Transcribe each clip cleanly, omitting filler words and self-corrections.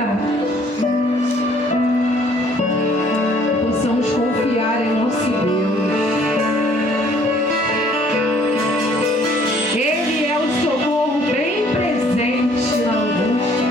Aleluia. Possamos confiar em nosso Deus. Ele é o socorro bem presente na angústia.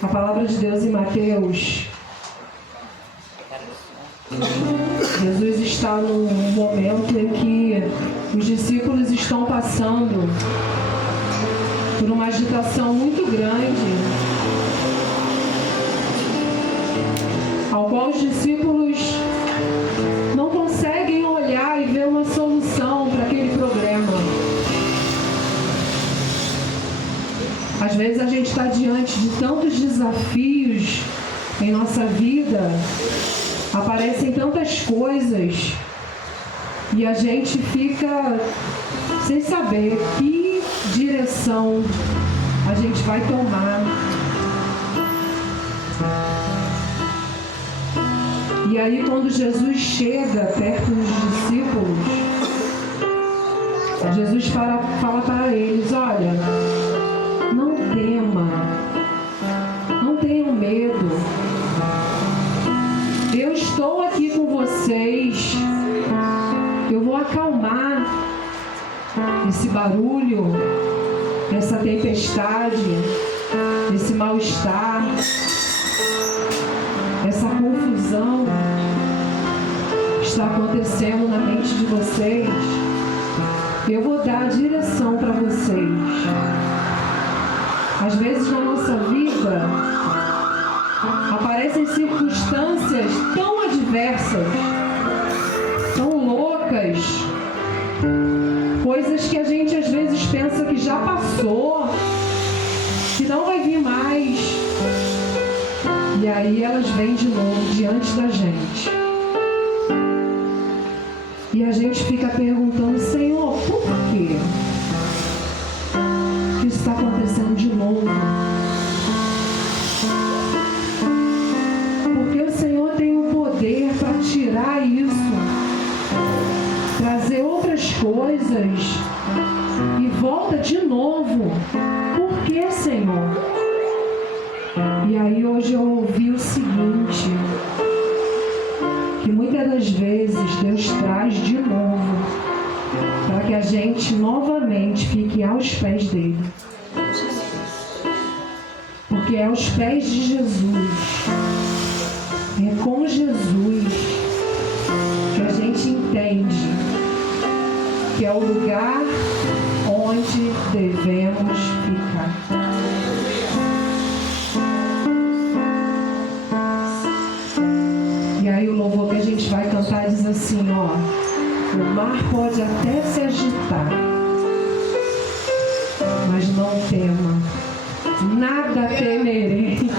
A palavra de Deus em Mateus. Jesus está num momento em que os discípulos estão passando por uma agitação muito grande, ao qual os discípulos não conseguem olhar e ver uma solução para aquele problema. Às vezes a gente está diante de tantos desafios em nossa vida, aparecem tantas coisas e a gente fica sem saber que direção a gente vai tomar. E aí quando Jesus chega perto dos discípulos, Jesus fala para eles: olha, não tema, não tenham medo, eu estou aqui com vocês, eu vou acalmar esse barulho, essa tempestade, esse mal-estar, essa confusão que está acontecendo na mente de vocês. Eu vou dar a direção para vocês. Às vezes na nossa vida aparecem circunstâncias tão adversas, tão loucas, coisas que a gente às vezes pensa que já passou, que não vai vir mais. E aí elas vêm de novo diante da gente. E a gente fica perguntando: Senhor, por quê? Que isso está acontecendo de novo? Porque o Senhor tem o poder para tirar isso, trazer outras coisas e volta de novo. Por que, Senhor? E aí hoje eu ouvi o seguinte, que muitas das vezes Deus traz de novo para que a gente novamente fique aos pés dele. Porque é aos pés de Jesus, é com Jesus que a gente entende que é o lugar onde devemos ficar. E aí o louvor que a gente vai cantar diz assim, ó: o mar pode até se agitar, mas não tema, nada temerei.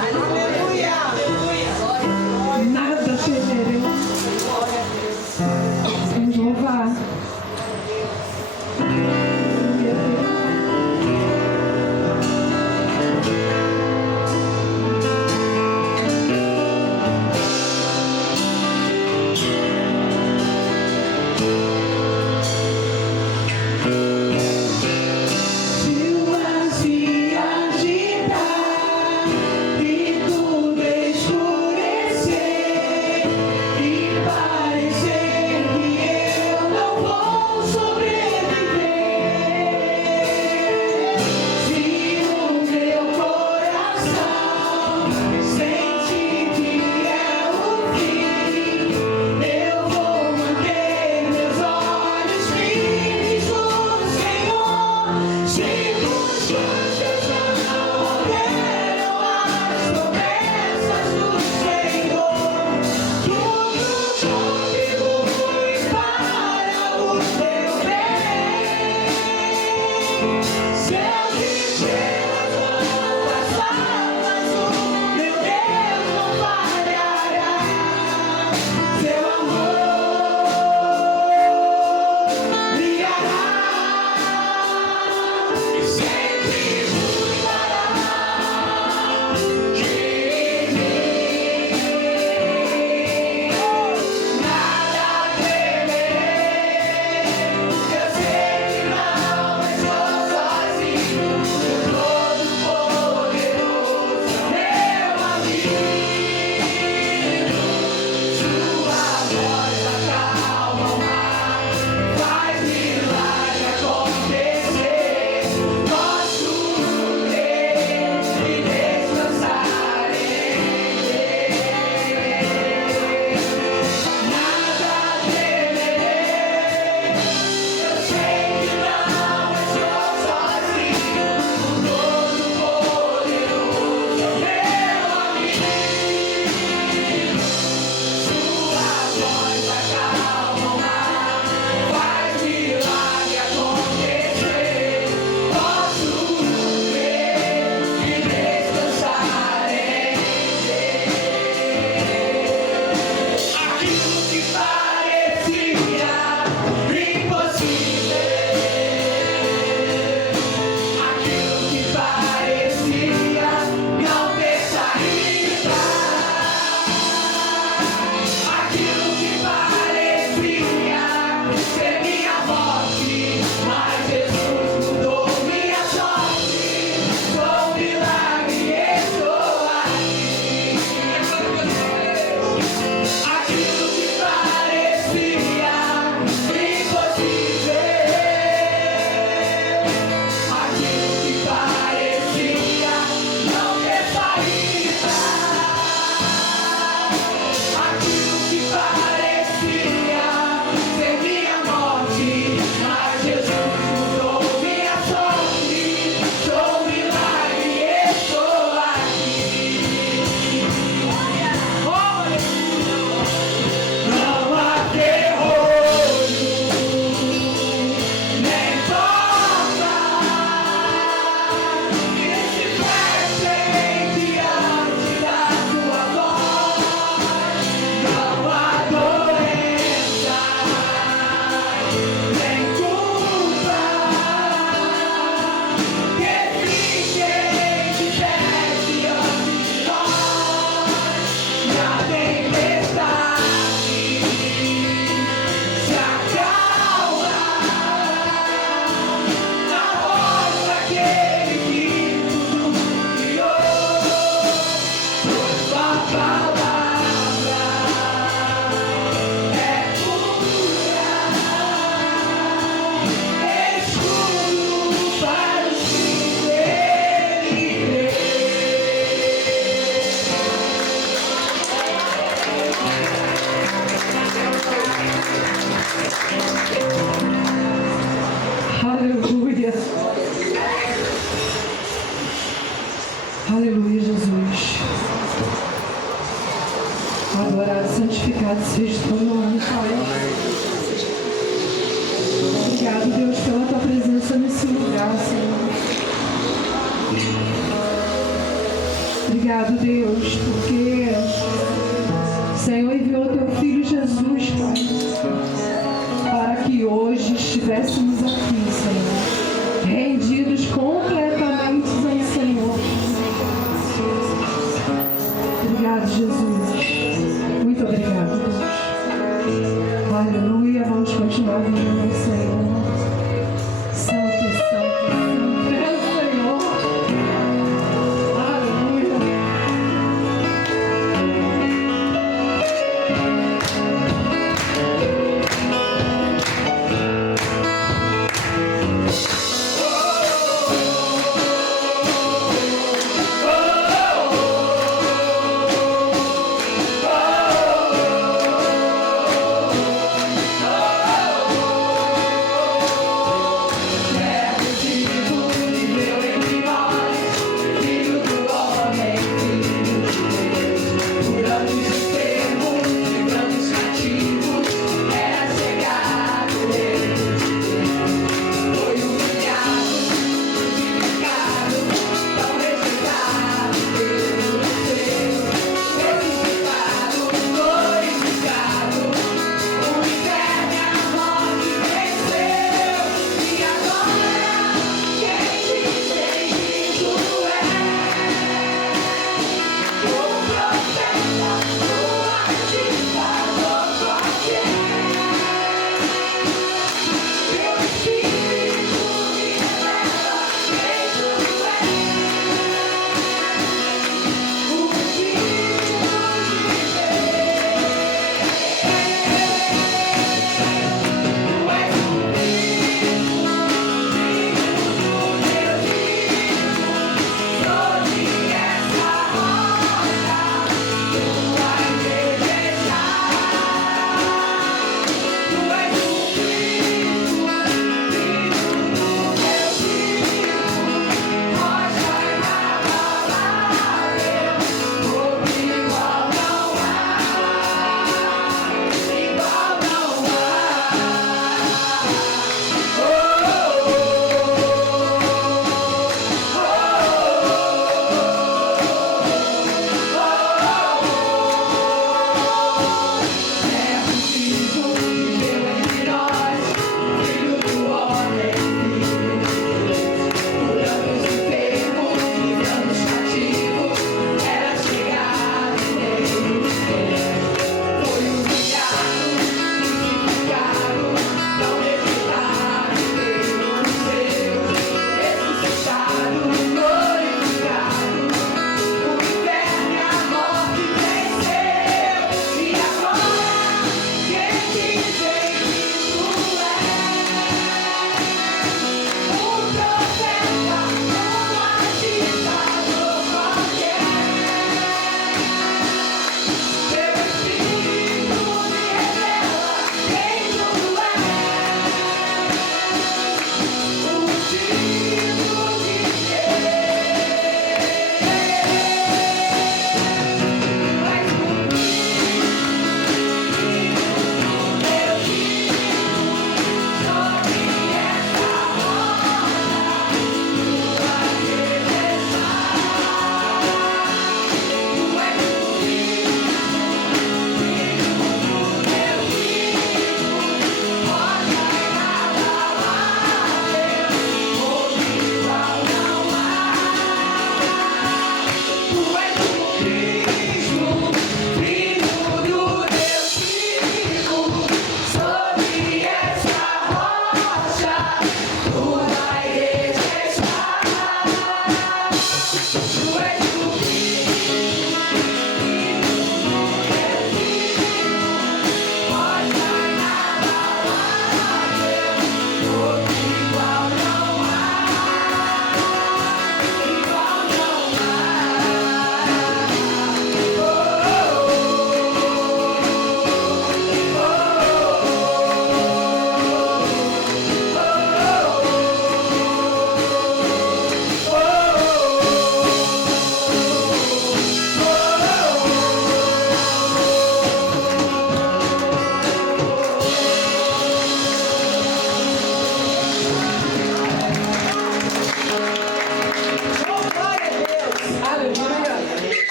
Nada temerei. Vamos louvar. Se o mar se agitar e Aleluia, Jesus. Adorado, santificado seja o teu nome, Pai. Obrigado, Deus, pela tua presença nesse lugar, Senhor. Obrigado, Deus, porque o Senhor enviou teu Filho Jesus, Pai, para que hoje estivéssemos aqui, Senhor, rendidos completamente ao Senhor. Obrigado, Jesus. Muito obrigado, Deus. Aleluia. Vamos continuar vendo o Senhor. Santo, santo, santo é o Senhor. Aleluia.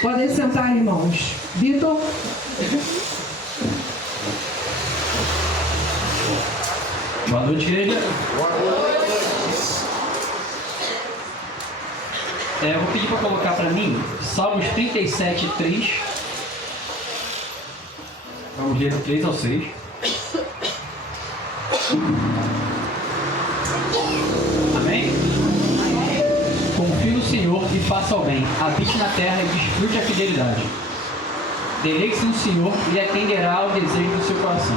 Podem sentar, irmãos. Vitor? Boa noite, igreja. Eu vou pedir para colocar para mim Salmos 37, 3. Vamos ler do 3 ao 6. Amém? Confie no Senhor e faça o bem. Habite na terra e desfrute a fidelidade. Deleite-se no Senhor e atenderá ao desejo do seu coração.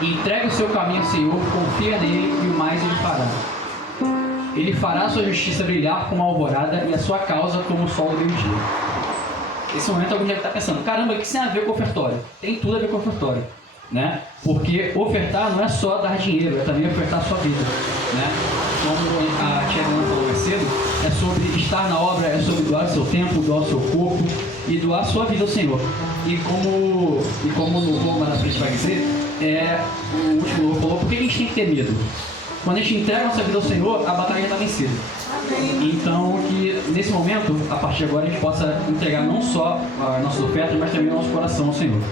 Entregue o seu caminho ao Senhor, confia nele e o mais ele fará. Ele fará a sua justiça brilhar como a alvorada e a sua causa como o sol do meio-dia. Nesse momento alguém deve estar pensando, caramba, o que isso tem a ver com ofertório? Tem tudo a ver com ofertório, né? Porque ofertar não é só dar dinheiro, é também ofertar a sua vida, né? Como a tia Helena falou mais cedo, é sobre estar na obra, é sobre doar o seu tempo, doar o seu corpo e doar a sua vida ao Senhor. E como no louvor na frente vai dizer, o último louvor falou, por que a gente tem que ter medo? Quando a gente entrega a nossa vida ao Senhor, a batalha já está vencida. Então, que nesse momento, a partir de agora, a gente possa entregar não só a nossa oferta, mas também o nosso coração ao Senhor.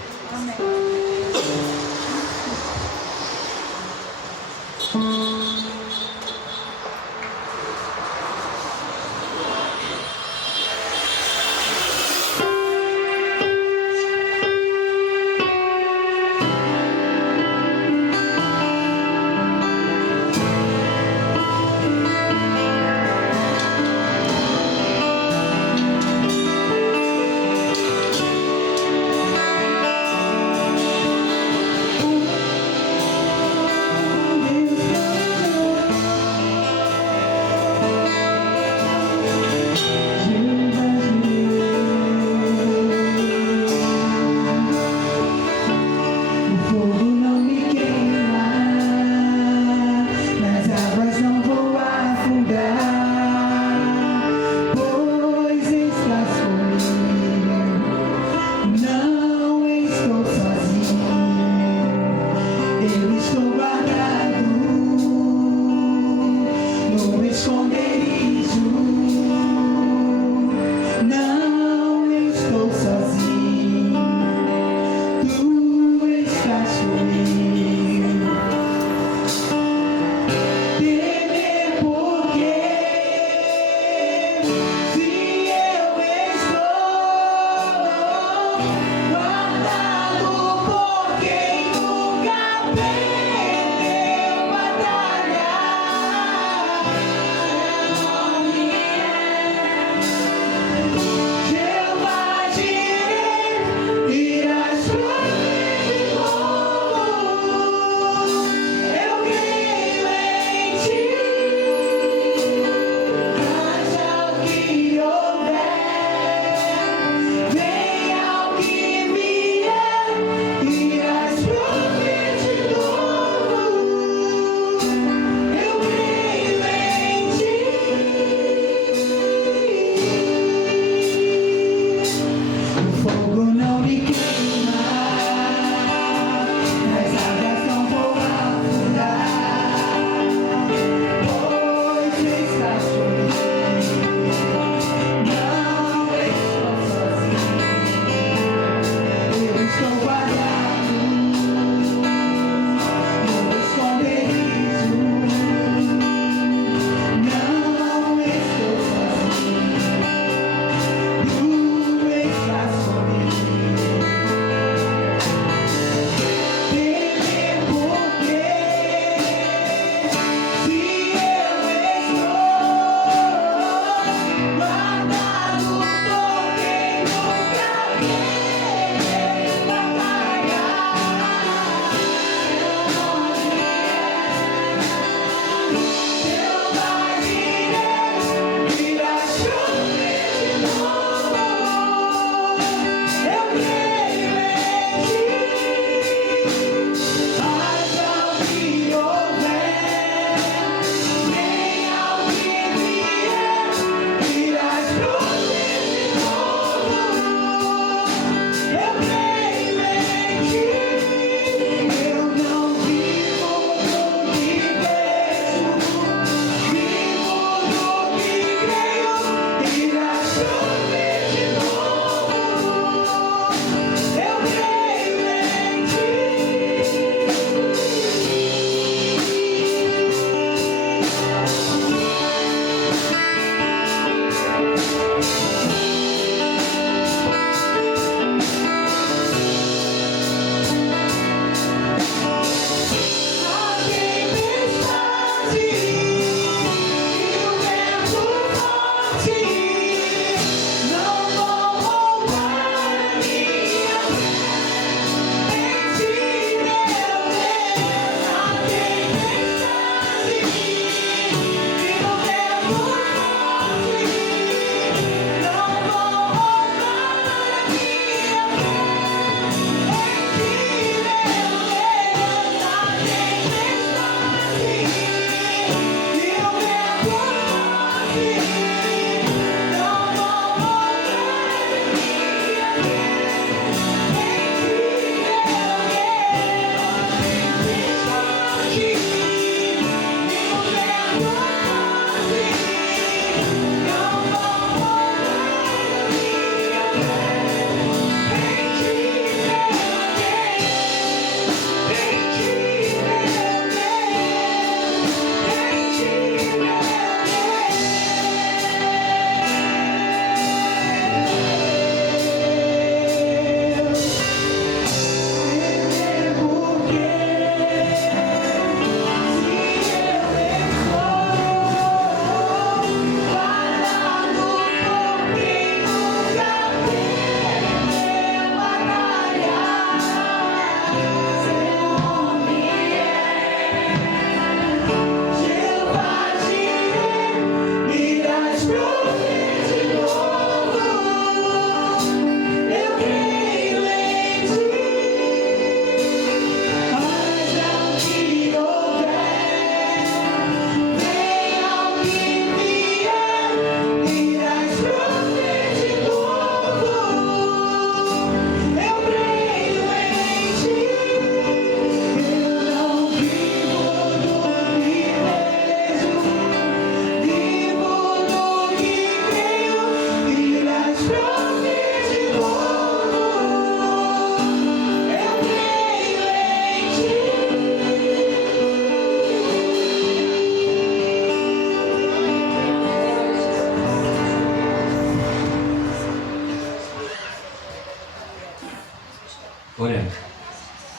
Oremos.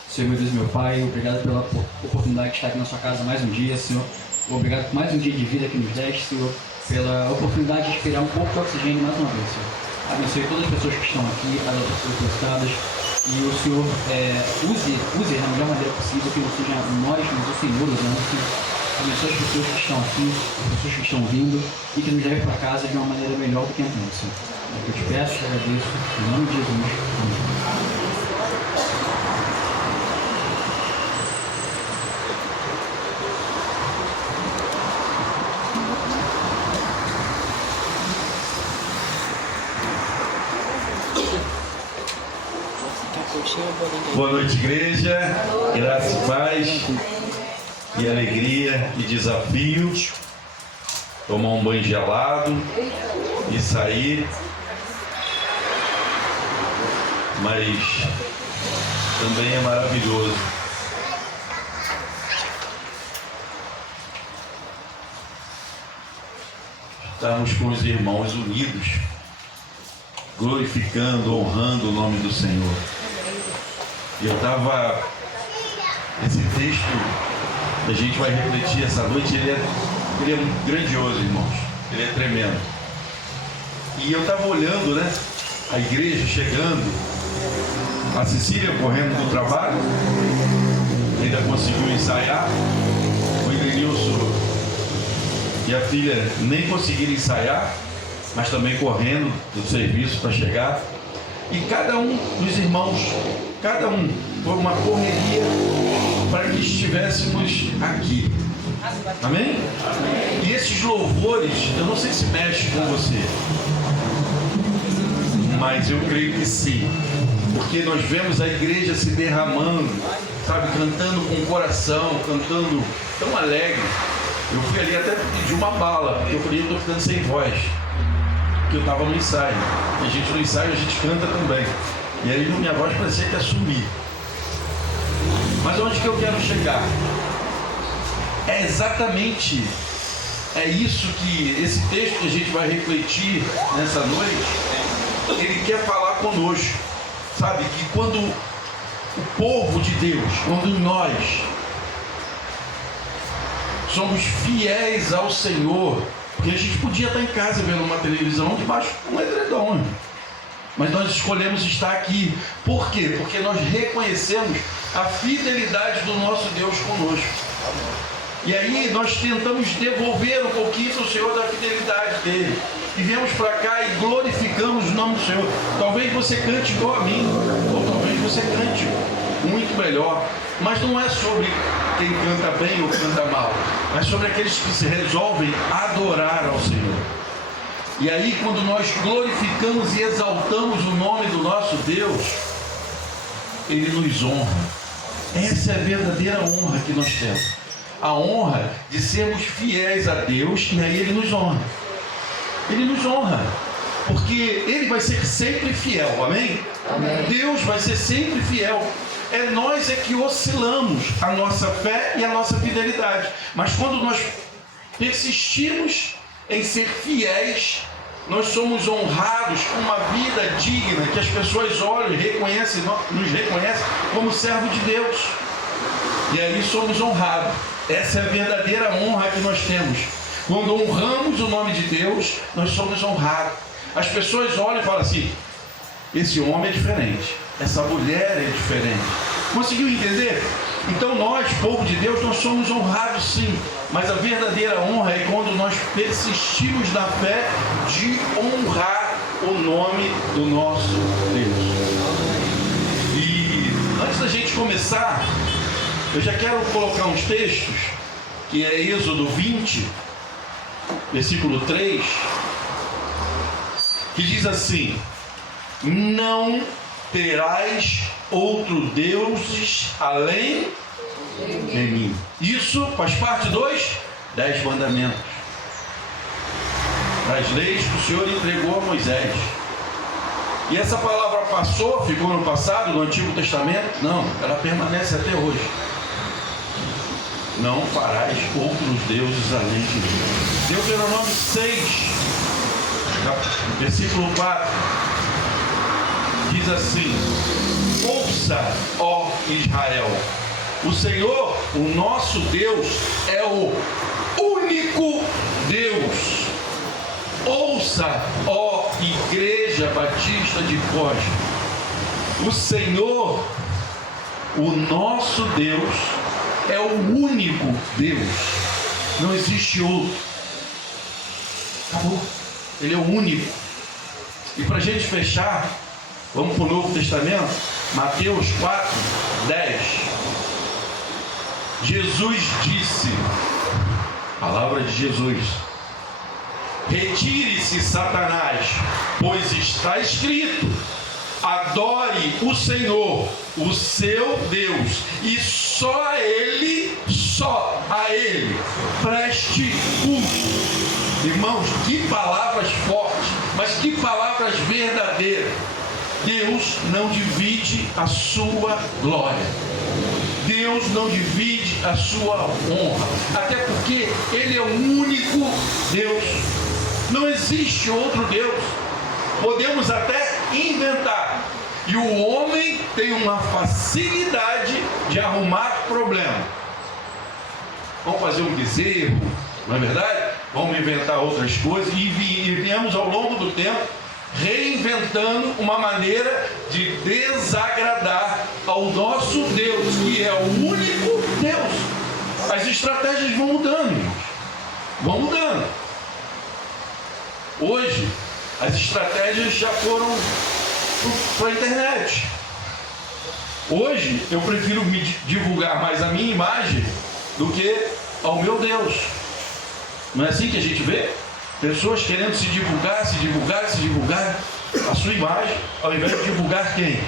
Senhor, meu Deus e meu Pai, obrigado pela oportunidade de estar aqui na sua casa mais um dia, Senhor. Obrigado por mais um dia de vida que nos deste, Senhor, pela oportunidade de respirar um pouco de oxigênio mais uma vez, Senhor. Abençoe todas as pessoas que estão aqui, as pessoas conectadas, e o Senhor use da melhor maneira possível, que não seja nós, mas o Senhor usando, Senhor. Abençoe as pessoas que estão aqui, as pessoas que estão vindo, e que nos leve para casa de uma maneira melhor do que antes, Senhor. Eu te peço, te agradeço, em nome de Jesus. Amém. Boa noite, igreja. Graça e paz, e alegria e desafio. Tomar um banho gelado e sair, mas também é maravilhoso. Estarmos com os irmãos unidos, glorificando, honrando o nome do Senhor. E eu estava... Esse texto que a gente vai refletir essa noite, ele é grandioso, irmãos. Ele é tremendo. E eu estava olhando, né? A igreja chegando, a Cecília correndo do trabalho, ainda conseguiu ensaiar. O Edenilson e a filha nem conseguiram ensaiar, mas também correndo do serviço para chegar. E cada um dos irmãos, cada um, foi uma correria para que estivéssemos aqui. Amém? Amém? E esses louvores, eu não sei se mexe com você, mas eu creio que sim, porque nós vemos a igreja se derramando, sabe, cantando com o coração, cantando tão alegre. Eu fui ali até pedir uma bala, porque eu falei, eu estou ficando sem voz, porque eu estava no ensaio. E a gente no ensaio, a gente canta também. E aí minha voz parecia que ia sumir. Mas onde que eu quero chegar? É exatamente, é isso que esse texto que a gente vai refletir nessa noite, ele quer falar conosco. Sabe, que quando o povo de Deus, quando nós somos fiéis ao Senhor, porque a gente podia estar em casa vendo uma televisão debaixo de um edredom, mas nós escolhemos estar aqui. Por quê? Porque nós reconhecemos a fidelidade do nosso Deus conosco. E aí nós tentamos devolver um pouquinho para o Senhor da fidelidade dele. E viemos para cá e glorificamos o nome do Senhor. Talvez você cante igual a mim, ou talvez você cante muito melhor. Mas não é sobre quem canta bem ou canta mal, mas sobre aqueles que se resolvem adorar ao Senhor. E aí, quando nós glorificamos e exaltamos o nome do nosso Deus, Ele nos honra. Essa é a verdadeira honra que nós temos. A honra de sermos fiéis a Deus, e aí Ele nos honra. Ele nos honra, porque Ele vai ser sempre fiel, amém? Amém. Deus vai ser sempre fiel. É nós é que oscilamos a nossa fé e a nossa fidelidade. Mas quando nós persistimos em ser fiéis, nós somos honrados com uma vida digna, que as pessoas olham e reconhecem, nos reconhecem como servo de Deus. E aí somos honrados. Essa é a verdadeira honra que nós temos. Quando honramos o nome de Deus, nós somos honrados. As pessoas olham e falam assim: esse homem é diferente, essa mulher é diferente. Conseguiu entender? Então nós, povo de Deus, nós somos honrados sim, mas a verdadeira honra é quando nós persistimos na fé de honrar o nome do nosso Deus. E antes da gente começar, eu já quero colocar uns textos, que é Êxodo 20, versículo 3, que diz assim: não terás outro deuses além de mim. Isso faz parte dos 10 mandamentos, das leis que o Senhor entregou a Moisés. E essa palavra passou, ficou no passado, no Antigo Testamento? Não, ela permanece até hoje. Não farás outros deuses além de mim. Deuteronômio 6, versículo 4, diz diz assim: ouça, ó Israel, o Senhor, o nosso Deus, é o único Deus. Ouça, ó Igreja Batista de Foz, o Senhor, o nosso Deus, é o único Deus. Não existe outro. Acabou. Ele é o único. E para a gente fechar, vamos para o Novo Testamento, Mateus 4, 10. Jesus disse, palavra de Jesus: retire-se, Satanás, pois está escrito: adore o Senhor, o seu Deus, e só a Ele preste culto. Irmãos, que palavras fortes, mas que palavras verdadeiras. Deus não divide a sua glória. Deus não divide a sua honra. Até porque Ele é o único Deus. Não existe outro Deus. Podemos até inventar. E o homem tem uma facilidade de arrumar problema. Vamos fazer um bezerro, não é verdade? Vamos inventar outras coisas. E viemos ao longo do tempo reinventando uma maneira de desagradar ao nosso Deus, que é o único Deus. As estratégias vão mudando, irmãos. Vão mudando. Hoje, as estratégias já foram para a internet. Hoje, eu prefiro me divulgar mais a minha imagem do que ao meu Deus. Não é assim que a gente vê? Pessoas querendo se divulgar a sua imagem, ao invés de divulgar quem?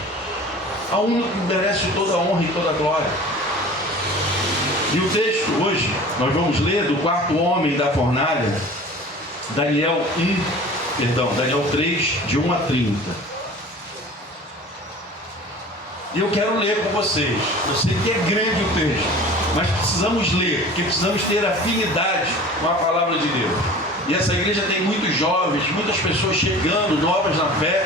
A único que merece toda a honra e toda a glória. E o texto hoje, nós vamos ler do quarto homem da fornalha, Daniel 3, de 1 a 30. E eu quero ler com vocês. Eu sei que é grande o texto, mas precisamos ler, porque precisamos ter afinidade com a palavra de Deus. E essa igreja tem muitos jovens, muitas pessoas chegando, novas na fé.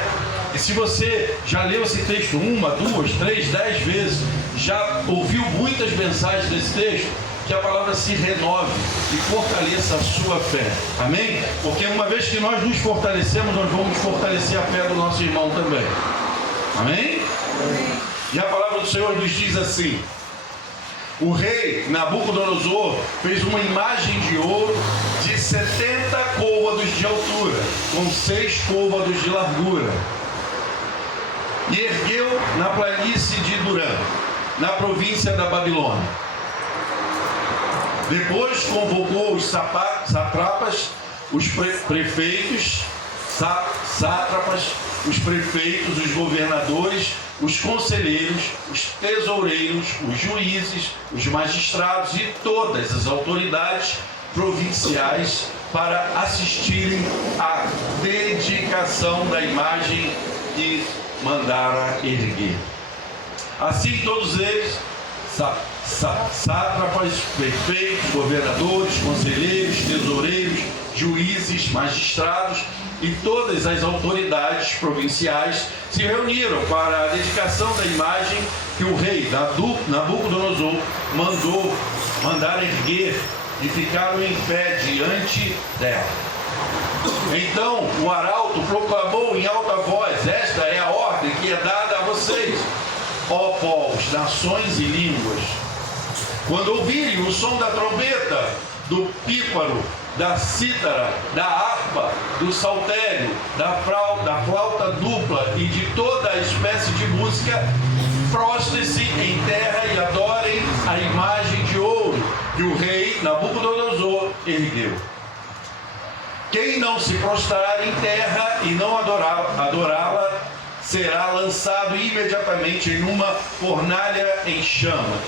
E se você já leu esse texto 1, 2, 3, 10 vezes, já ouviu muitas mensagens desse texto, que a palavra se renove e fortaleça a sua fé. Amém? Porque uma vez que nós nos fortalecemos, nós vamos fortalecer a fé do nosso irmão também. Amém? Amém. E a palavra do Senhor nos diz assim: o rei Nabucodonosor fez uma imagem de ouro de 70 côvados de altura, com 6 côvados de largura, e ergueu na planície de Durã, na província da Babilônia. Depois convocou os sátrapas, os prefeitos, sátrapas, os prefeitos, os governadores, os conselheiros, os tesoureiros, os juízes, os magistrados e todas as autoridades provinciais para assistirem à dedicação da imagem que mandara erguer. Assim todos eles, sátrapas, prefeitos, governadores, conselheiros, tesoureiros, juízes, magistrados e todas as autoridades provinciais se reuniram para a dedicação da imagem que o rei Nabucodonosor mandar erguer, e ficaram em pé diante dela. Então o arauto proclamou em alta voz: esta é a ordem que é dada a vocês, ó povos, nações e línguas. Quando ouvirem o som da trombeta, do pífaro, da cítara, da harpa, do saltério, da flauta dupla e de toda a espécie de música, prostrem-se em terra e adorem a imagem de ouro que o rei Nabucodonosor ergueu. Quem não se prostrar em terra e não adorá-la, será lançado imediatamente em uma fornalha em chamas.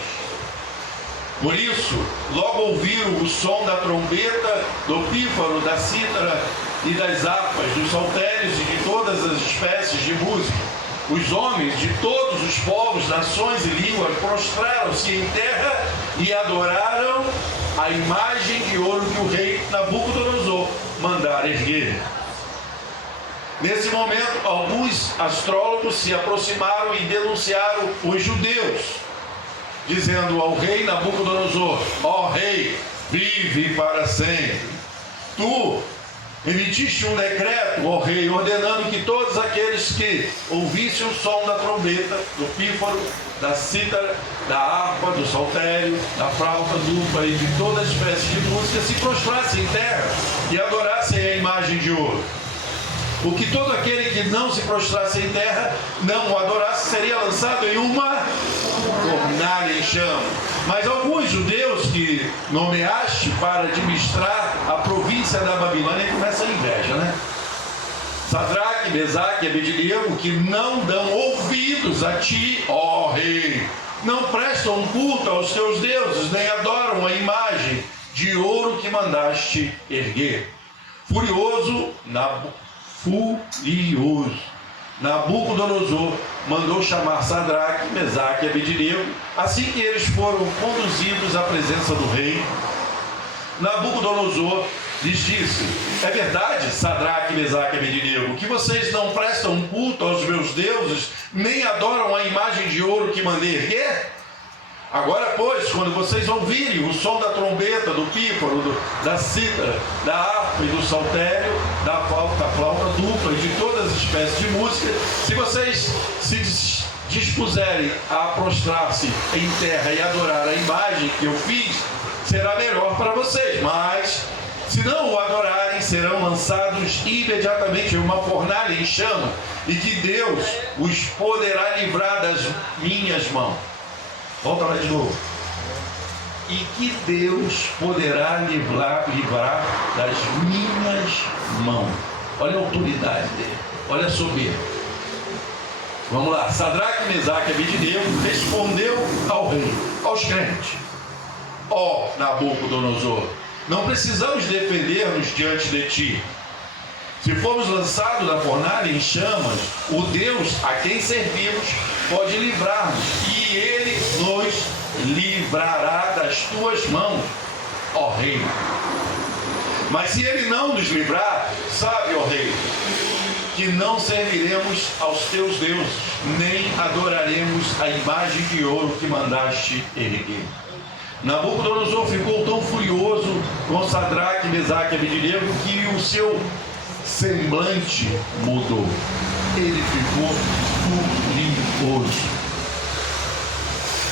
Por isso, logo ouviram o som da trombeta, do pífaro, da cítara e das harpas, dos saltérios e de todas as espécies de música. Os homens de todos os povos, nações e línguas prostraram-se em terra e adoraram a imagem de ouro que o rei Nabucodonosor mandara erguer. Nesse momento, alguns astrólogos se aproximaram e denunciaram os judeus, dizendo ao rei Nabucodonosor: ó rei, vive para sempre. Tu emitiste um decreto, ó rei, ordenando que todos aqueles que ouvissem o som da trombeta, do pífaro, da cítara, da harpa, do saltério, da flauta dupla e de toda espécie de música se prostrassem em terra e adorassem a imagem de ouro. Porque todo aquele que não se prostrasse em terra, não o adorasse, seria lançado em uma fornalha em chama. Mas alguns judeus que nomeaste para administrar a província da Babilônia, começa a inveja, né? Sadraque, Mesaque e Abednego, que não dão ouvidos a ti, ó rei, não prestam culto aos teus deuses, nem adoram a imagem de ouro que mandaste erguer. Furioso, Nabucodonosor mandou chamar Sadraque, Mesaque e Abednego. Assim que eles foram conduzidos à presença do rei, Nabucodonosor lhes disse: é verdade, Sadraque, Mesaque e Abednego, que vocês não prestam culto aos meus deuses, nem adoram a imagem de ouro que mandei erguer? Agora, pois, quando vocês ouvirem o som da trombeta, do pífaro, da cítara, da harpa e do saltério, da flauta dupla e de todas as espécies de música, se vocês se dispuserem a prostrar-se em terra e adorar a imagem que eu fiz, será melhor para vocês. Mas, se não o adorarem, serão lançados imediatamente em uma fornalha em chama, e que Deus os poderá livrar das minhas mãos. Volta lá de novo. E que Deus poderá livrar das minhas mãos. Olha a autoridade dele. Olha a soberba. Vamos lá. Sadraque, Mesaque e Abednego respondeu ao rei, aos crentes: ó Nabucodonosor, não precisamos defender-nos diante de ti. Se formos lançados da fornalha em chamas, o Deus a quem servimos pode livrar-nos, e ele nos livrará das tuas mãos, ó rei. Mas se ele não nos livrar, sabe, ó rei, que não serviremos aos teus deuses, nem adoraremos a imagem de ouro que mandaste erguer. Nabucodonosor ficou tão furioso com Sadraque, Mesaque e Abednego que o seu semblante mudou. Ele ficou furioso.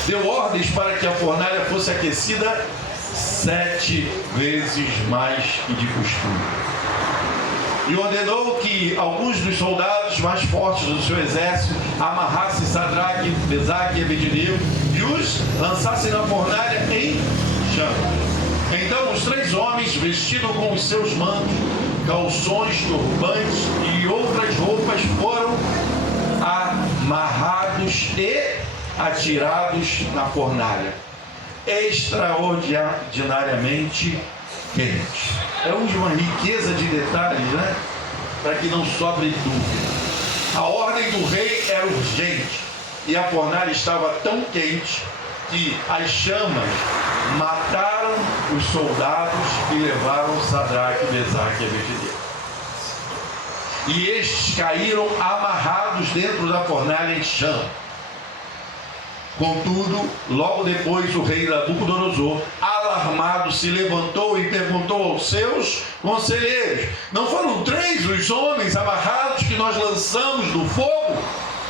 Deu ordens para que a fornalha fosse aquecida 7 vezes mais que de costume. E ordenou que alguns dos soldados mais fortes do seu exército amarrassem Sadraque, Mesaque e Abednego e os lançassem na fornalha em chamas. Então os 3 homens, vestidos com os seus mantos, calções, turbantes e outras roupas, foram amarrados e atirados na fornalha, extraordinariamente quente. É uma riqueza de detalhes, né? Para que não sobre dúvida. A ordem do rei era urgente e a fornalha estava tão quente que as chamas mataram os soldados e levaram Sadraque, Mesaque e Abednego. E estes caíram amarrados dentro da fornalha em chama. Contudo, logo depois o rei Nabucodonosor, alarmado, se levantou e perguntou aos seus conselheiros: não foram 3 os homens amarrados que nós lançamos no fogo?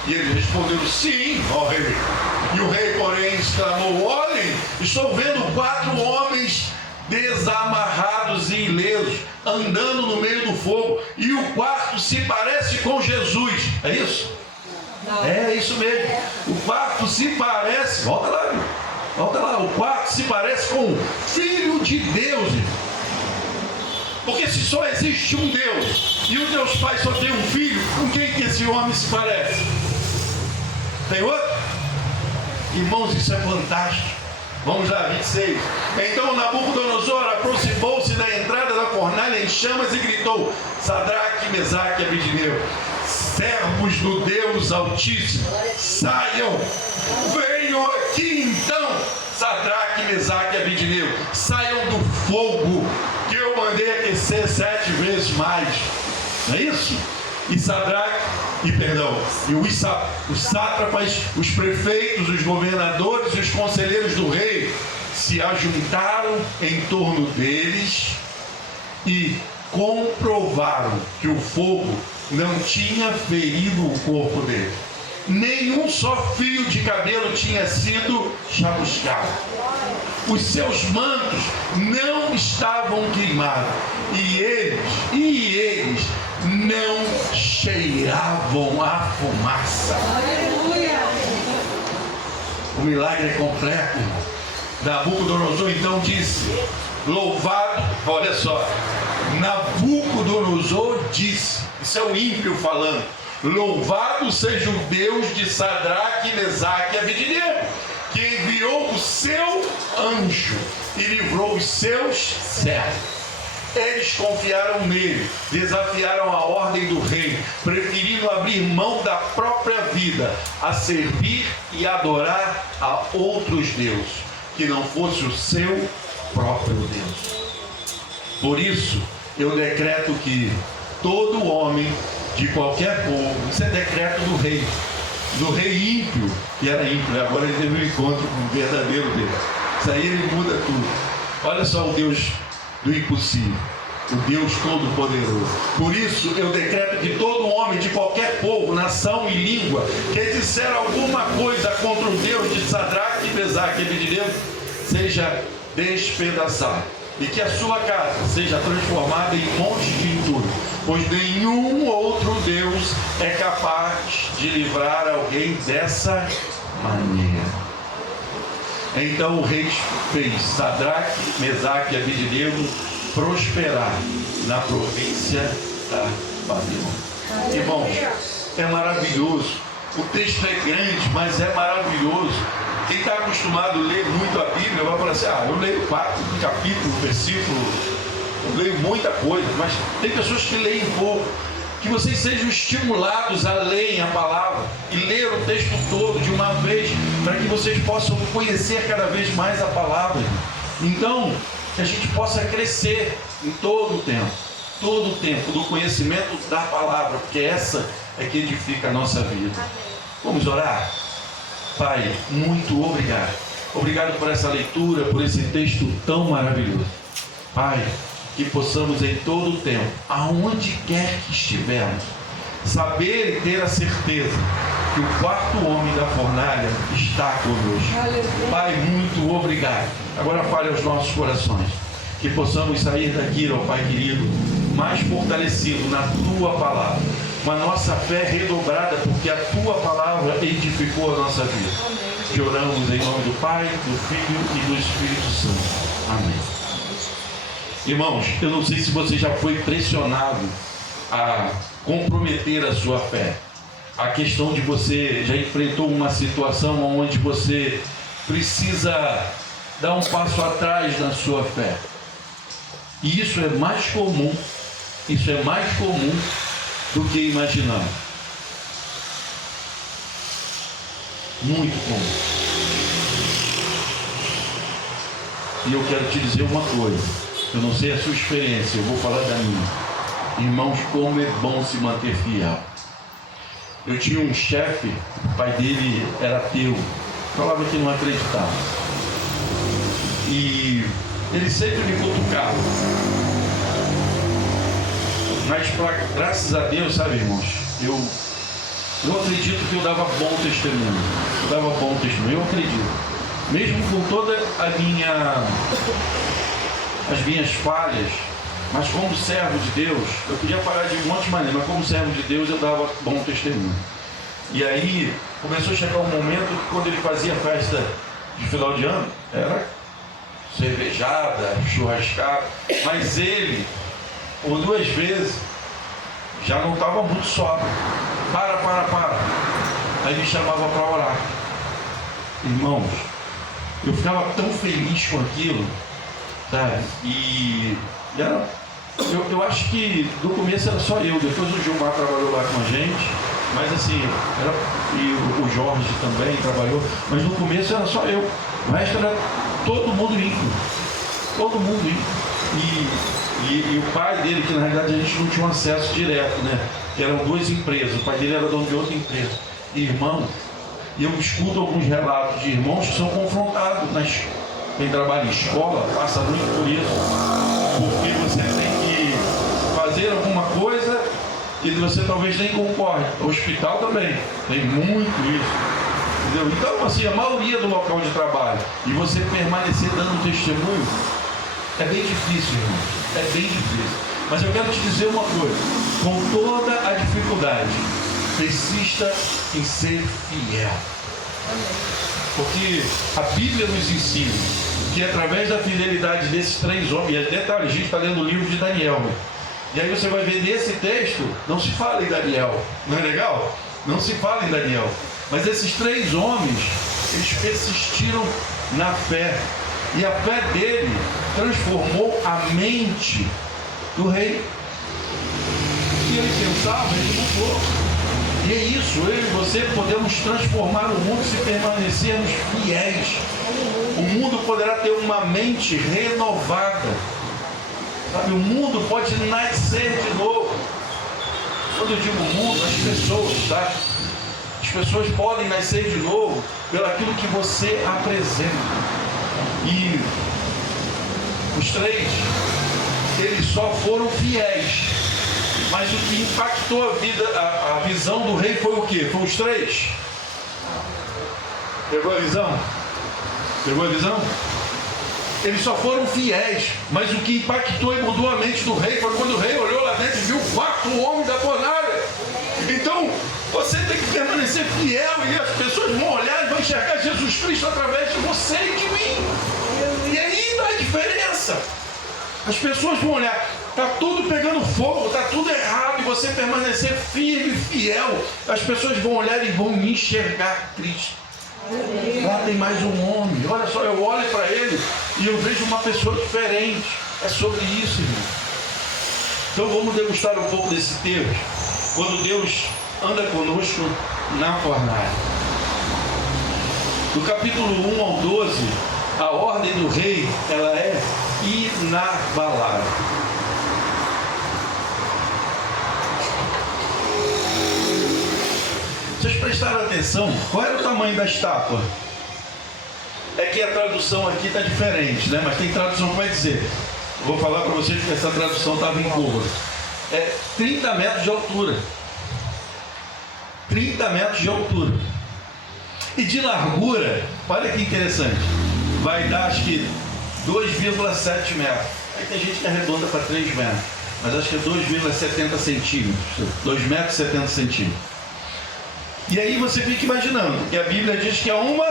E eles responderam: sim, ó rei. E o rei, porém, exclamou: olhem, estou vendo 4 homens desamarrados e ilesos, andando no meio do fogo, e o quarto se parece com Jesus. É isso? Não. É isso mesmo. O quarto se parece, volta lá, o quarto se parece com o Filho de Deus. Porque se só existe um Deus e o Deus Pai só tem um filho, com quem que esse homem se parece? Tem outro? Irmãos, isso é fantástico. Vamos lá, 26. Então Nabucodonosor aproximou-se da entrada da fornalha em chamas e gritou: Sadraque, Mesaque e Abednego, servos do Deus Altíssimo, saiam, venham aqui então. Sadraque, Mesaque e Abednego, saiam do fogo que eu mandei aquecer 7 vezes mais. Não é isso? e os sátrapas, os prefeitos, os governadores e os conselheiros do rei se ajuntaram em torno deles e comprovaram que o fogo não tinha ferido o corpo dele. Nenhum só fio de cabelo tinha sido chamuscado. Os seus mantos não estavam queimados e eles não cheiravam a fumaça. O milagre é completo. Nabucodonosor então disse, louvado, olha só, Nabucodonosor disse, isso é o ímpio falando, louvado seja o Deus de Sadraque, Mesaque e Abednego, que enviou o seu anjo e livrou os seus servos. Eles confiaram nele, desafiaram a ordem do rei, preferindo abrir mão da própria vida a servir e adorar a outros deuses, que não fosse o seu próprio Deus. Por isso, eu decreto que todo homem de qualquer povo, isso é decreto do rei ímpio, que era ímpio, agora ele teve um encontro com o verdadeiro Deus. Isso aí ele muda tudo. Olha só o Deus do impossível, o Deus todo-poderoso. Por isso eu decreto que todo homem de qualquer povo, nação e língua que disser alguma coisa contra o Deus de Sadraque, Mesaque e Abednego seja despedaçado, e que a sua casa seja transformada em monte de entulho, pois nenhum outro Deus é capaz de livrar alguém dessa maneira. Então o rei fez Sadraque, Mesaque e Abednego prosperar na província da Babilônia. Irmãos, é maravilhoso. O texto é grande, mas é maravilhoso. Quem está acostumado a ler muito a Bíblia vai falar assim, eu leio 4 capítulos, versículos, eu leio muita coisa, mas tem pessoas que leem pouco. Que vocês sejam estimulados a lerem a palavra e ler o texto todo de uma vez, para que vocês possam conhecer cada vez mais a palavra. Então, que a gente possa crescer em todo o tempo do conhecimento da palavra, porque essa é que edifica a nossa vida. Vamos orar? Pai, muito obrigado. Obrigado por essa leitura, por esse texto tão maravilhoso. Pai, que possamos em todo o tempo, aonde quer que estivermos, saber e ter a certeza que o quarto homem da fornalha está conosco. Pai, muito obrigado. Agora fale aos nossos corações, que possamos sair daqui, ó Pai querido, mais fortalecido na Tua palavra, com a nossa fé redobrada, porque a Tua palavra edificou a nossa vida. Que oramos em nome do Pai, do Filho e do Espírito Santo. Amém. Irmãos, eu não sei se você já foi pressionado a comprometer a sua fé. A questão de você já enfrentou uma situação onde você precisa dar um passo atrás na sua fé. E isso é mais comum do que imaginamos. Muito comum. E eu quero te dizer uma coisa. Eu não sei a sua experiência, eu vou falar da minha. Irmãos, como é bom se manter fiel. Eu tinha um chefe, o pai dele era ateu, falava que não acreditava. E ele sempre me cutucava. Mas graças a Deus, sabe, irmãos, eu acredito que eu dava bom testemunho. Eu acredito. Mesmo com toda as minhas falhas, mas como servo de Deus, eu podia parar de um monte de maneira, mas como servo de Deus eu dava bom testemunho. E aí começou a chegar um momento que quando ele fazia festa de final de ano, era cervejada, churrascada, mas ele, por 2 vezes, já não estava muito sóbrio. Para. Aí me chamava para orar. Irmãos, eu ficava tão feliz com aquilo, sabe? E era, eu acho que no começo era só eu, depois o Gilmar trabalhou lá com a gente, mas assim, e o Jorge também trabalhou, mas no começo era só eu, o resto era todo mundo ímpio. E o pai dele, que na realidade a gente não tinha um acesso direto, né? Eram duas empresas, o pai dele era dono de outra empresa. Irmão, e eu escuto alguns relatos de irmãos que são confrontados quem trabalha em escola, passa muito por isso, porque você tem que fazer alguma coisa e você talvez nem concorde. O hospital também tem muito isso, entendeu? Então, assim, a maioria do local de trabalho, e você permanecer dando testemunho, é bem difícil, irmão, é bem difícil. Mas eu quero te dizer uma coisa, com toda a dificuldade, persista em ser fiel. Porque a Bíblia nos ensina que através da fidelidade desses três homens, e detalhe, a gente está lendo o livro de Daniel, né? E aí você vai ver nesse texto, não se fala em Daniel, não é legal? Não se fala em Daniel. Mas esses três homens, eles persistiram na fé. E a fé dele transformou a mente do rei. O que ele pensava, ele mudou. E é isso, eu e você podemos transformar o mundo se permanecermos fiéis. O mundo poderá ter uma mente renovada. Sabe, o mundo pode nascer de novo. Quando eu digo mundo, as pessoas, tá? As pessoas podem nascer de novo pelo aquilo que você apresenta. E os três, eles só foram fiéis. Mas o que impactou a visão do rei foi o quê? Foi os três. Pegou a visão? Pegou a visão? Eles só foram fiéis. Mas o que impactou e mudou a mente do rei foi quando o rei olhou lá dentro e viu o quarto homem da fornalha. Então, você tem que permanecer fiel e as pessoas vão olhar e vão enxergar Jesus Cristo através de você e de mim. E aí dá a diferença. As pessoas vão olhar, está tudo pegando fogo, está tudo errado, e você permanecer firme e fiel, as pessoas vão olhar e vão enxergar Cristo. Lá tem mais um homem, olha só, eu olho para ele e eu vejo uma pessoa diferente. É sobre isso, irmão. Então vamos degustar um pouco desse texto, quando Deus anda conosco na fornalha. Do capítulo 1 ao 12, a ordem do rei, ela é inabalável. Vocês prestaram atenção? Qual era o tamanho da estátua? É que a tradução aqui está diferente, né? Mas tem tradução que vai dizer. Eu vou falar para vocês que essa tradução estava em curva. É 30 metros de altura. 30 metros de altura. E de largura, olha que interessante, vai dar acho que 2,7 metros. Aí tem gente que arredonda para 3 metros, mas acho que é 2,70 centímetros. 2 metros e 70 centímetros. E aí você fica imaginando, que a Bíblia diz que é uma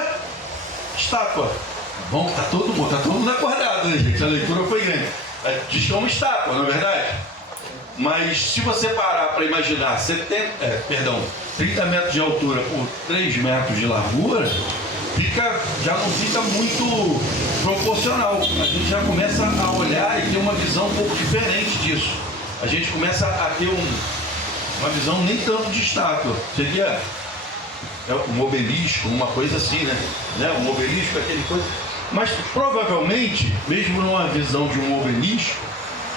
estátua. Bom, tá todo mundo acordado, né, gente? A leitura foi grande. Diz que é uma estátua, não é verdade? Mas se você parar para imaginar 30 metros de altura por 3 metros de largura, já não fica muito proporcional. A gente já começa a olhar e ter uma visão um pouco diferente disso. A gente começa a ter uma visão nem tanto de estátua. Seria um obelisco, uma coisa assim, né? Um obelisco, aquele coisa. Mas provavelmente, mesmo numa visão de um obelisco,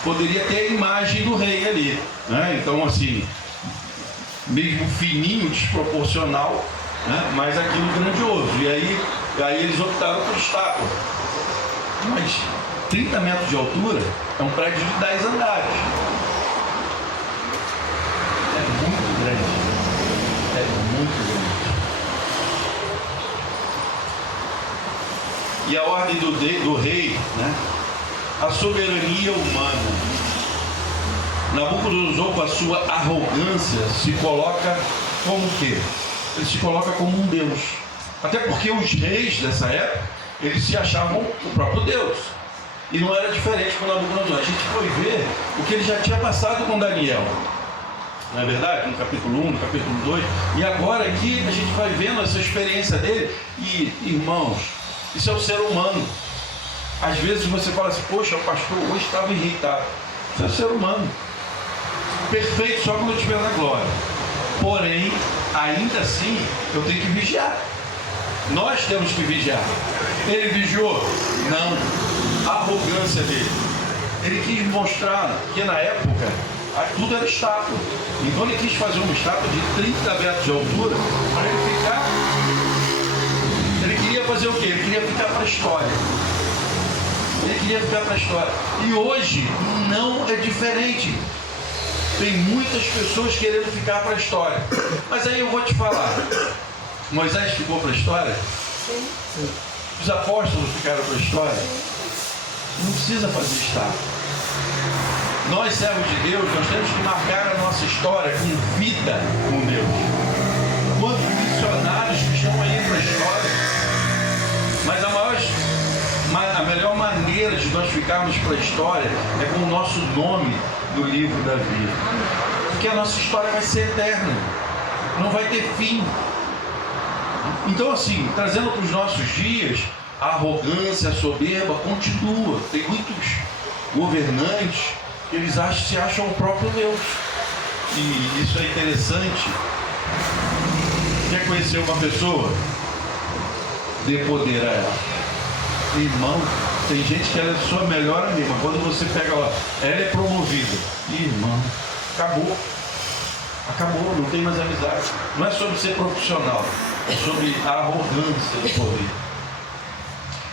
poderia ter a imagem do rei ali, né? Então, assim, mesmo fininho, desproporcional, né? Mas aquilo grandioso. E aí eles optaram por estátua. Mas 30 metros de altura é um prédio de 10 andares. É muito grande. É muito grande. E a ordem do rei, né? A soberania humana. Nabucodonosor, com a sua arrogância, se coloca como o quê? Ele se coloca como um Deus. Até porque os reis dessa época, eles se achavam o próprio Deus. E não era diferente com Nabucodonosor. A gente foi ver o que ele já tinha passado com Daniel. Não é verdade? No capítulo 1, no capítulo 2. E agora aqui a gente vai vendo essa experiência dele. E, irmãos, isso é o ser humano. Às vezes você fala assim, poxa, o pastor hoje estava irritado. Isso é o ser humano. Perfeito só quando eu estiver na glória. Porém, ainda assim, eu tenho que vigiar. Nós temos que vigiar. Ele vigiou? Não. A arrogância dele. Ele quis mostrar que na época tudo era estátua. Então ele quis fazer uma estátua de 30 metros de altura para ele ficar. Ele queria fazer o quê? Ele queria ficar para a história. Ele queria ficar para a história. E hoje não é diferente. Tem muitas pessoas querendo ficar para a história. Mas aí eu vou te falar. Moisés ficou para a história? Sim. Os apóstolos ficaram para a história? Não precisa fazer estátua. Nós, servos de Deus, nós temos que marcar a nossa história com vida com Deus. Quantos missionários que estão aí para a história? Mas a melhor maneira de nós ficarmos para a história é com o nosso nome no livro da vida. Porque a nossa história vai ser eterna. Não vai ter fim. Então, assim, trazendo para os nossos dias, a arrogância, a soberba continua. Tem muitos governantes que eles se acham o próprio Deus. E isso é interessante. Quer conhecer uma pessoa? Dê poder a ela. Irmão, tem gente que ela é sua melhor amiga. Quando você pega ela é promovida. Irmão, acabou. Acabou, não tem mais amizade. Não é sobre ser profissional, é sobre a arrogância do poder.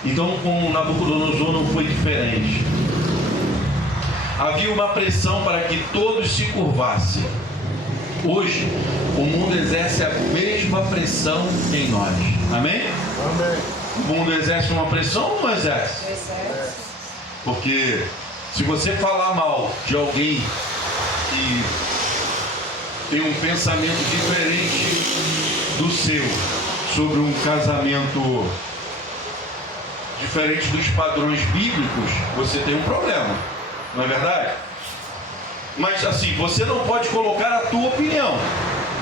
Então, com Nabucodonosor não foi diferente. Havia uma pressão para que todos se curvassem. Hoje, o mundo exerce a mesma pressão em nós. Amém? Amém. O mundo exerce uma pressão ou não exerce? Exerce. Porque se você falar mal de alguém que tem um pensamento diferente do seu, sobre um casamento diferente dos padrões bíblicos, você tem um problema. Não é verdade? Mas assim, você não pode colocar a tua opinião,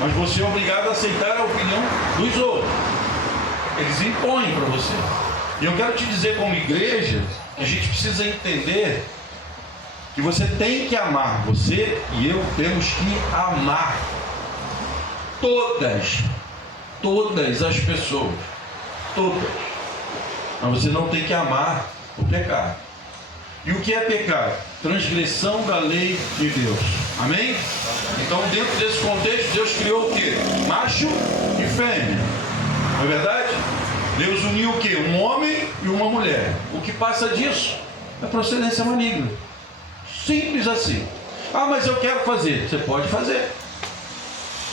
mas você é obrigado a aceitar a opinião dos outros. Eles impõem para você. E eu quero te dizer, como igreja, que a gente precisa entender que você tem que amar. Você e eu temos que amar todas as pessoas. Todas. Mas você não tem que amar o pecado. E o que é pecado? Transgressão da lei de Deus. Amém? Então, dentro desse contexto, Deus criou o quê? Macho e fêmea. Não é verdade? Deus uniu o quê? Um homem e uma mulher. O que passa disso é procedência maligna. Simples assim. Ah, mas eu quero fazer. Você pode fazer.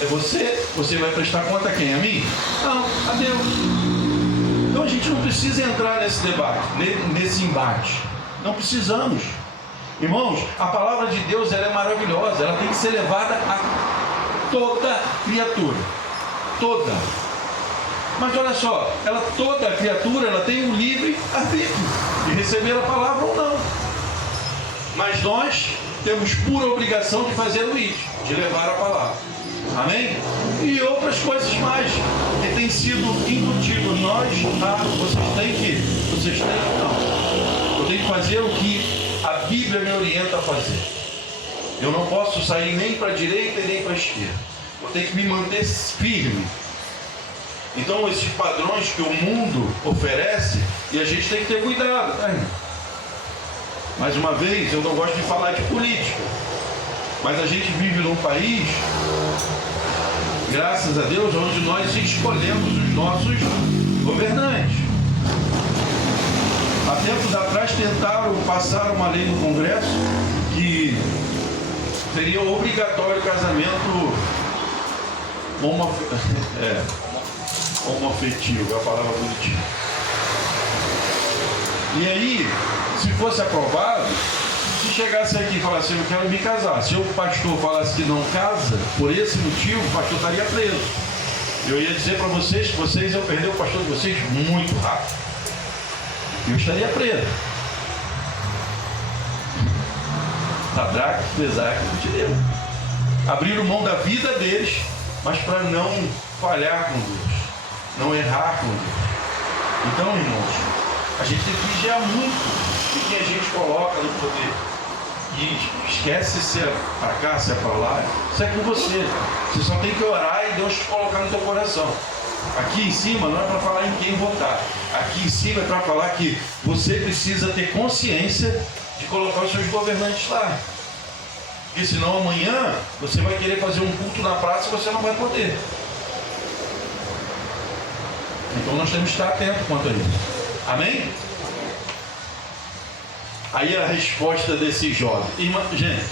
É você. Você vai prestar conta a quem? A mim? Não, a Deus. Então a gente não precisa entrar nesse debate, nesse embate. Não precisamos. Irmãos, a palavra de Deus ela é maravilhosa. Ela tem que ser levada a toda criatura. Toda. Mas olha só, toda criatura ela tem um livre arbítrio de receber a palavra ou não. Mas nós temos pura obrigação de fazer o ID, de levar a palavra. Amém? E outras coisas mais que tem sido incutido em nós. Vocês têm não. Eu tenho que fazer o que a Bíblia me orienta a fazer. Eu não posso sair nem para a direita e nem para a esquerda. Eu tenho que me manter firme. Então, esses padrões que o mundo oferece, e a gente tem que ter cuidado. Mais uma vez, eu não gosto de falar de política, mas a gente vive num país, graças a Deus, onde nós escolhemos os nossos governantes. Há tempos atrás tentaram passar uma lei no Congresso que seria obrigatório o casamento homoafetivo, é a palavra bonitinha. E aí, se fosse aprovado, se chegasse aqui e falasse, eu quero me casar, se o pastor falasse que não casa, por esse motivo, o pastor estaria preso. Eu ia dizer para vocês que vocês iam perder o pastor de vocês muito rápido. Eu estaria preso. Sadraque, Mesaque e Abednego abriram mão da vida deles, mas para não falhar com Deus, não errar com Deus. Então, irmãos, a gente tem que vigiar muito de quem a gente coloca no poder. E esquece se é para cá, se é para lá. Isso é com você. Você só tem que orar e Deus te colocar no teu coração. Aqui em cima não é para falar em quem votar. Aqui em cima é para falar que você precisa ter consciência de colocar os seus governantes lá. Porque senão amanhã você vai querer fazer um culto na praça e você não vai poder. Então nós temos que estar atentos quanto a isso. Amém? Aí a resposta desse jovem. Irmã, gente,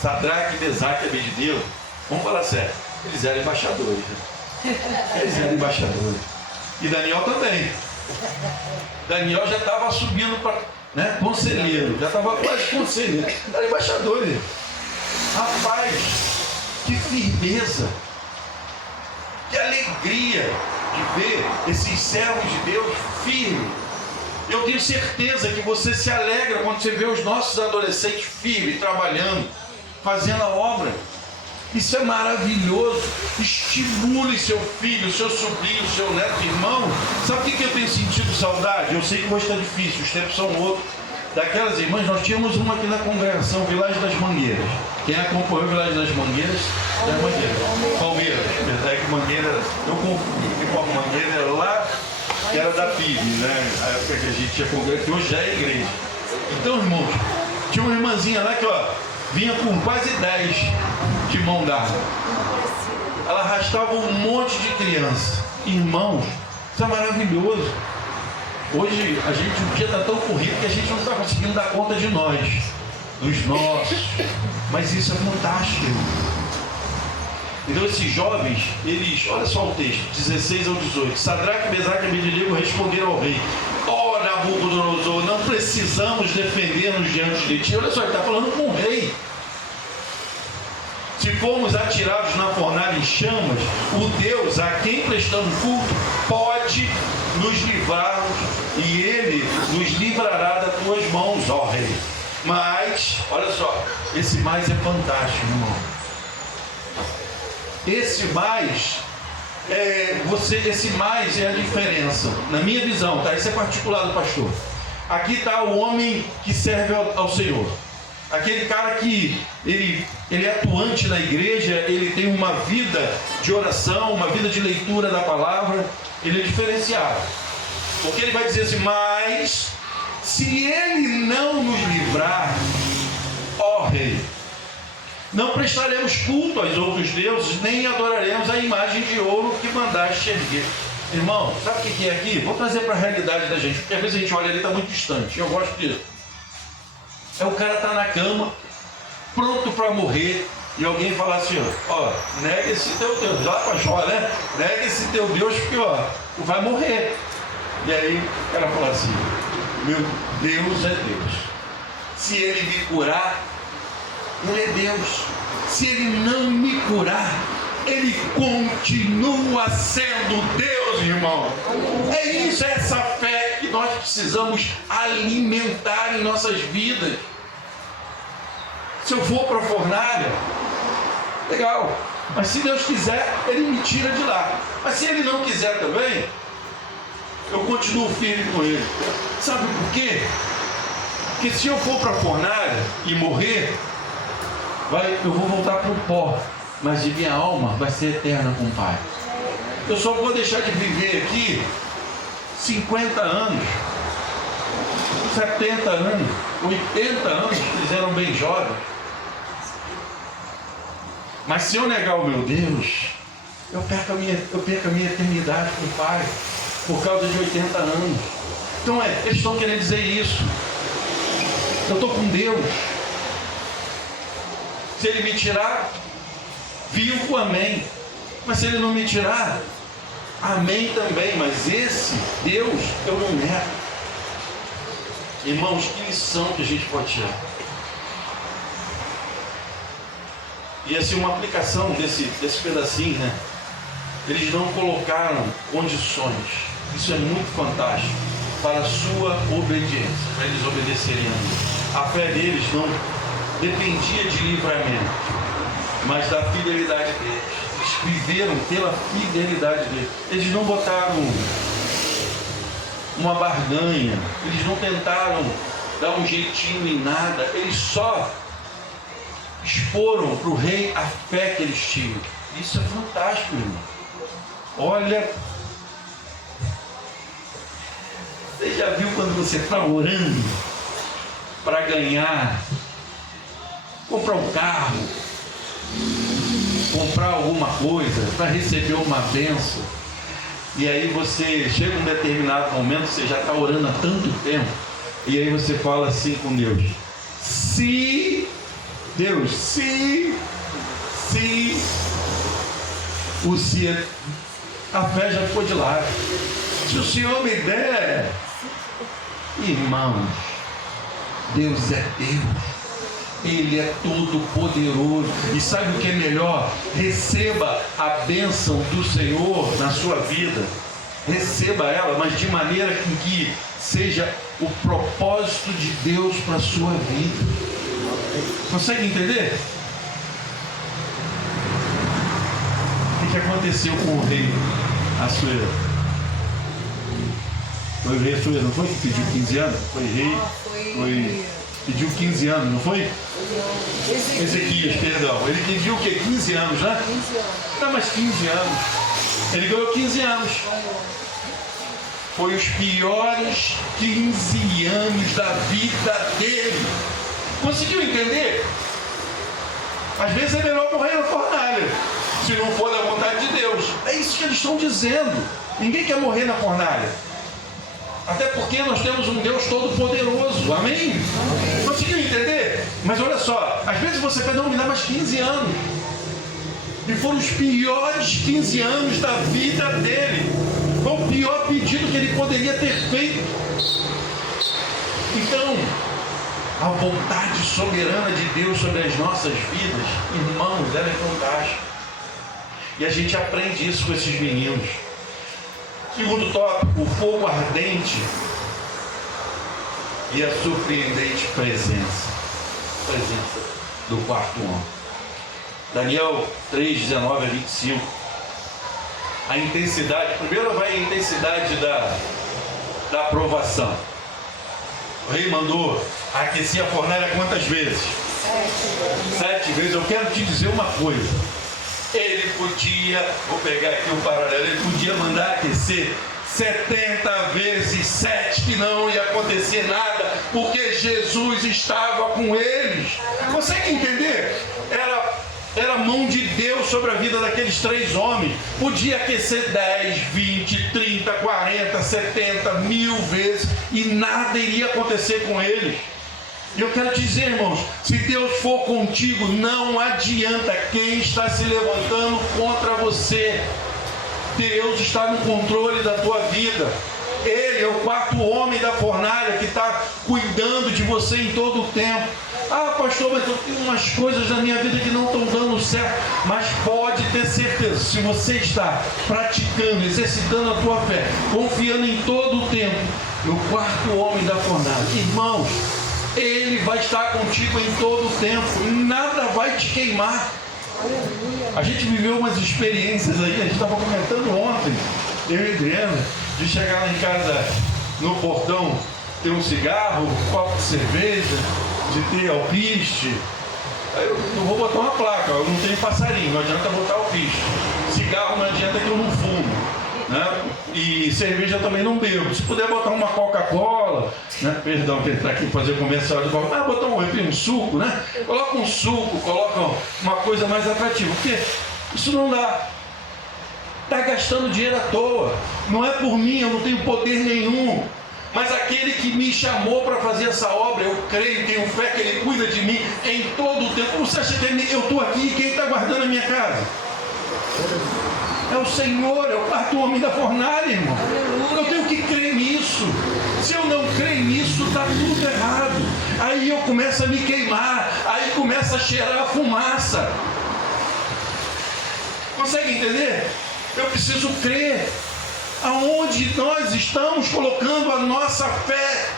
Sadraque, Mesaque e Abednego, vamos falar sério, eles eram embaixadores. Eles eram embaixadores. E Daniel também. Daniel já estava subindo para, né, conselheiro, já estava quase conselheiro. Era embaixador. Rapaz, que firmeza, que alegria de ver esses servos de Deus firmes. Eu tenho certeza que você se alegra quando você vê os nossos adolescentes firmes, trabalhando, fazendo a obra. Isso é maravilhoso. Estimule seu filho, seu sobrinho, seu neto, irmão. Sabe o que eu tenho sentido saudade? Eu sei que hoje está difícil, os tempos são outros. Daquelas irmãs, nós tínhamos uma aqui na congregação, Vilagem das Mangueiras. Quem acompanhou Vilagem das Mangueiras? Das Mangueiras. Palmeiras. É que Mangueira, eu confundi, porque Mangueira era lá, que era da PIB, né? A época que a gente tinha congresso, que hoje já é igreja. Então, irmãos, tinha uma irmãzinha lá que, ó, vinha com quase 10 de mão dada. Ela arrastava um monte de criança. Irmãos, isso é maravilhoso. Hoje o dia está tão corrido que a gente não está conseguindo dar conta de nós, dos nossos. Mas isso é fantástico. Então esses jovens, eles, olha só o texto, 16 ao 18. Sadraque, Mesaque e Abednego responderam ao rei: ó Nabucodonosor, não precisamos defender-nos diante de ti. Olha só, ele está falando com o rei. Se formos atirados na fornalha em chamas, o Deus a quem prestamos culto pode nos livrar-nos, e ele nos livrará das tuas mãos, ó rei. Mas, olha só, esse mais é fantástico, irmão. Esse mais é a diferença, na minha visão, tá? Isso é particular do pastor. Aqui está o homem que serve ao Senhor. Aquele cara que ele é atuante na igreja, ele tem uma vida de oração, uma vida de leitura da palavra, ele é diferenciado. Porque ele vai dizer assim: mas se ele não nos livrar, ó rei, não prestaremos culto aos outros deuses, nem adoraremos a imagem de ouro que mandaste erguer. Irmão, sabe o que é aqui? Vou trazer para a realidade da gente, porque às vezes a gente olha ali e está muito distante. Eu gosto disso. O cara está na cama, pronto para morrer, e alguém fala assim: ó, nega esse teu Deus, lá para Jó, né? Nega esse teu Deus, porque ó, tu vai morrer. E aí o cara fala assim: meu Deus é Deus. Se ele me curar, ele é Deus. Se ele não me curar, ele continua sendo Deus, irmão. É isso, é essa fé que nós precisamos alimentar em nossas vidas. Se eu for para a fornalha, legal, mas se Deus quiser, ele me tira de lá. Mas se ele não quiser também, eu continuo firme com ele. Sabe por quê? Porque se eu for para a fornalha e morrer, eu vou voltar para o pó, mas de minha alma vai ser eterna com o Pai. Eu só vou deixar de viver aqui 50 anos, 70 anos, 80 anos, eles eram bem jovens. Mas se eu negar o meu Deus, eu perco a minha eternidade com o Pai, por causa de 80 anos. Então eles estão querendo dizer isso. Eu estou com Deus. Se Ele me tirar, vivo, amém. Mas se Ele não me tirar, amém também. Mas esse Deus eu não nego. Irmãos, que lição que a gente pode tirar. E assim, uma aplicação desse pedacinho, né? Eles não colocaram condições. Isso é muito fantástico. Para a sua obediência, para eles obedecerem a Deus. A fé deles não dependia de livramento, mas da fidelidade deles. Eles viveram pela fidelidade deles. Eles não botaram uma barganha, eles não tentaram dar um jeitinho em nada, eles só exporam para o rei a fé que eles tinham. Isso é fantástico, irmão. Olha, Você já viu quando você está orando para ganhar, comprar um carro, comprar alguma coisa, para receber uma bênção, e aí você chega um determinado momento, você já está orando há tanto tempo, e aí você fala assim com Deus: se Deus, se o se, a fé já ficou de lado. Se o Senhor me der, irmãos, Deus é Deus. Ele é todo poderoso. E sabe o que é melhor? Receba a bênção do Senhor na sua vida. Receba ela, mas de maneira que seja o propósito de Deus para a sua vida. Consegue entender? O que aconteceu com o rei Assuero? Foi o rei Assuero, não foi? Que pediu 15 anos? Foi rei. Pediu 15 anos, não foi? Ezequias, perdão. Ele pediu o quê? 15 anos, né? 15 anos. Não, mas 15 anos. Ele ganhou 15 anos. Foi os piores 15 anos da vida dele. Conseguiu entender? Às vezes é melhor morrer na fornalha, se não for da vontade de Deus. É isso que eles estão dizendo. Ninguém quer morrer na fornalha. Até porque nós temos um Deus todo-poderoso. Amém? Conseguiu entender? Mas olha só, às vezes você pede, não, me dá mais 15 anos. E foram os piores 15 anos da vida dele. Foi o pior pedido que ele poderia ter feito. Então, a vontade soberana de Deus sobre as nossas vidas, irmãos, ela é fantástica. E a gente aprende isso com esses meninos. Segundo tópico, o fogo ardente e a surpreendente presença do quarto homem. Daniel 3, 19 a 25. A intensidade, primeiro vai a intensidade da aprovação. O rei mandou aquecer a fornalha quantas vezes? 7 vezes. Eu quero te dizer uma coisa. Ele podia, vou pegar aqui o paralelo, ele podia mandar aquecer 70 vezes 7, que não ia acontecer nada, porque Jesus estava com eles. Consegue entender? Era a mão de Deus sobre a vida daqueles 3 homens. Podia aquecer 10, 20, 30, 40, 70, 1000 vezes e nada iria acontecer com eles. E eu quero te dizer, irmãos, se Deus for contigo, não adianta quem está se levantando contra você. Deus está no controle da tua vida. Ele é o quarto homem da fornalha que está cuidando de você em todo o tempo. Ah, pastor, mas eu tenho umas coisas na minha vida que não estão dando certo. Mas pode ter certeza, se você está praticando, exercitando a tua fé, confiando em todo o tempo no quarto homem da fornalha, irmãos, ele vai estar contigo em todo o tempo, nada vai te queimar. A gente viveu umas experiências aí, a gente estava comentando ontem, eu e Adriana, de chegar lá em casa no portão, ter um cigarro, um copo de cerveja, de ter alpiste. Aí eu vou botar uma placa, eu não tenho passarinho, não adianta botar alpiste. Cigarro não adianta que eu não fumo. Né? E cerveja também não bebo. Se puder botar uma Coca-Cola, né? Perdão que ele está aqui fazer comercial de Coca-Cola, mas botar um suco, né? Coloca um suco, coloca uma coisa mais atrativa, porque isso não dá. Está gastando dinheiro à toa. Não é por mim, eu não tenho poder nenhum. Mas aquele que me chamou para fazer essa obra, eu creio, tenho fé que Ele cuida de mim em todo o tempo. Como você acha que eu estou aqui e quem está guardando a minha casa? É o Senhor, é o quarto homem da fornalha, irmão. Eu tenho que crer nisso. Se eu não creio nisso, está tudo errado. Aí eu começo a me queimar, aí começa a cheirar a fumaça. Consegue entender? Eu preciso crer. Aonde nós estamos colocando a nossa fé?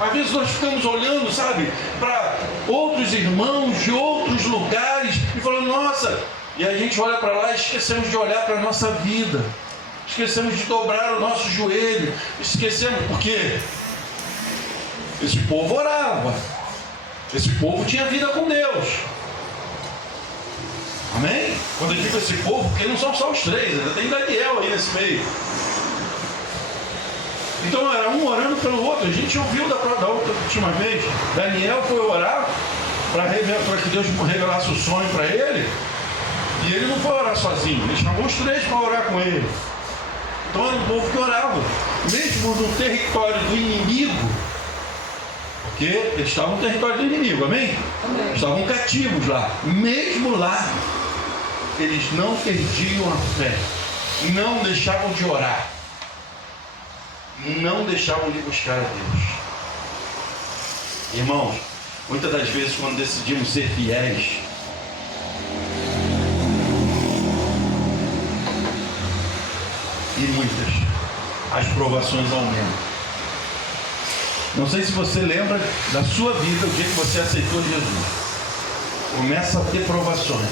Às vezes nós ficamos olhando, sabe, para outros irmãos de outros lugares e falando, nossa... E a gente olha para lá e esquecemos de olhar para a nossa vida. Esquecemos de dobrar o nosso joelho. Esquecemos porque esse povo orava. Esse povo tinha vida com Deus. Amém? Quando eu digo esse povo, porque não são só os 3, ainda tem Daniel aí nesse meio. Então era um orando pelo outro. A gente ouviu da última vez. Daniel foi orar para que Deus revelasse o sonho para ele. E ele não foi orar sozinho. Ele chamou os 3 para orar com ele. Então era um povo que orava. Mesmo no território do inimigo. Porque eles estavam no território do inimigo, amém? Amém. Estavam cativos lá. Mesmo lá, eles não perdiam a fé. Não deixavam de orar. Não deixavam de buscar a Deus. Irmãos, muitas das vezes quando decidimos ser fiéis, e muitas, as provações aumentam. Não sei se você lembra da sua vida, o dia que você aceitou Jesus. Começa a ter provações.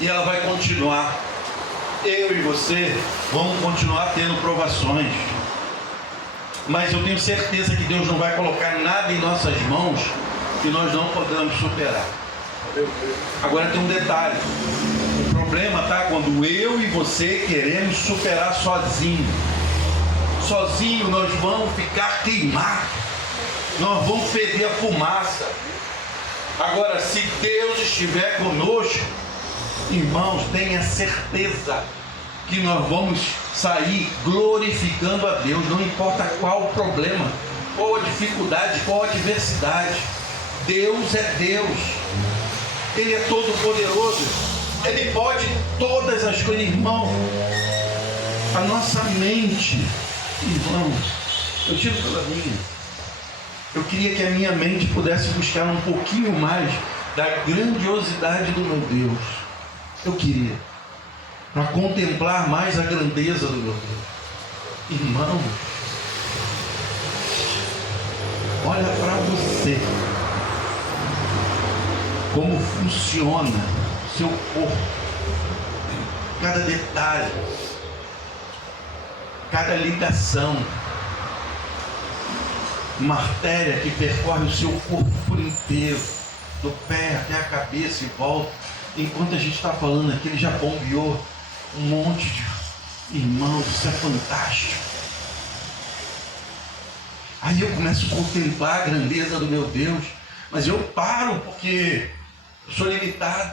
E ela vai continuar. Eu e você vamos continuar tendo provações. Mas eu tenho certeza que Deus não vai colocar nada em nossas mãos que nós não podemos superar. Agora tem um detalhe. O problema está quando eu e você queremos superar sozinho. Sozinho nós vamos ficar queimados. Nós vamos perder a fumaça. Agora, se Deus estiver conosco, irmãos, tenha certeza que nós vamos sair glorificando a Deus, não importa qual o problema, qual a dificuldade, qual a adversidade. Deus é Deus. Ele é todo poderoso. Ele pode todas as coisas, irmão. A nossa mente, irmãos, eu tiro pela minha. Eu queria que a minha mente pudesse buscar um pouquinho mais da grandiosidade do meu Deus. Eu queria, para contemplar mais a grandeza do meu Deus. Irmão, olha para você, como funciona o seu corpo, cada detalhe, cada ligação, uma artéria que percorre o seu corpo por inteiro, do pé até a cabeça e volta. Enquanto a gente está falando aqui, ele já bombeou um monte de irmãos. Isso é fantástico. Aí eu começo a contemplar a grandeza do meu Deus, mas eu paro porque eu sou limitado.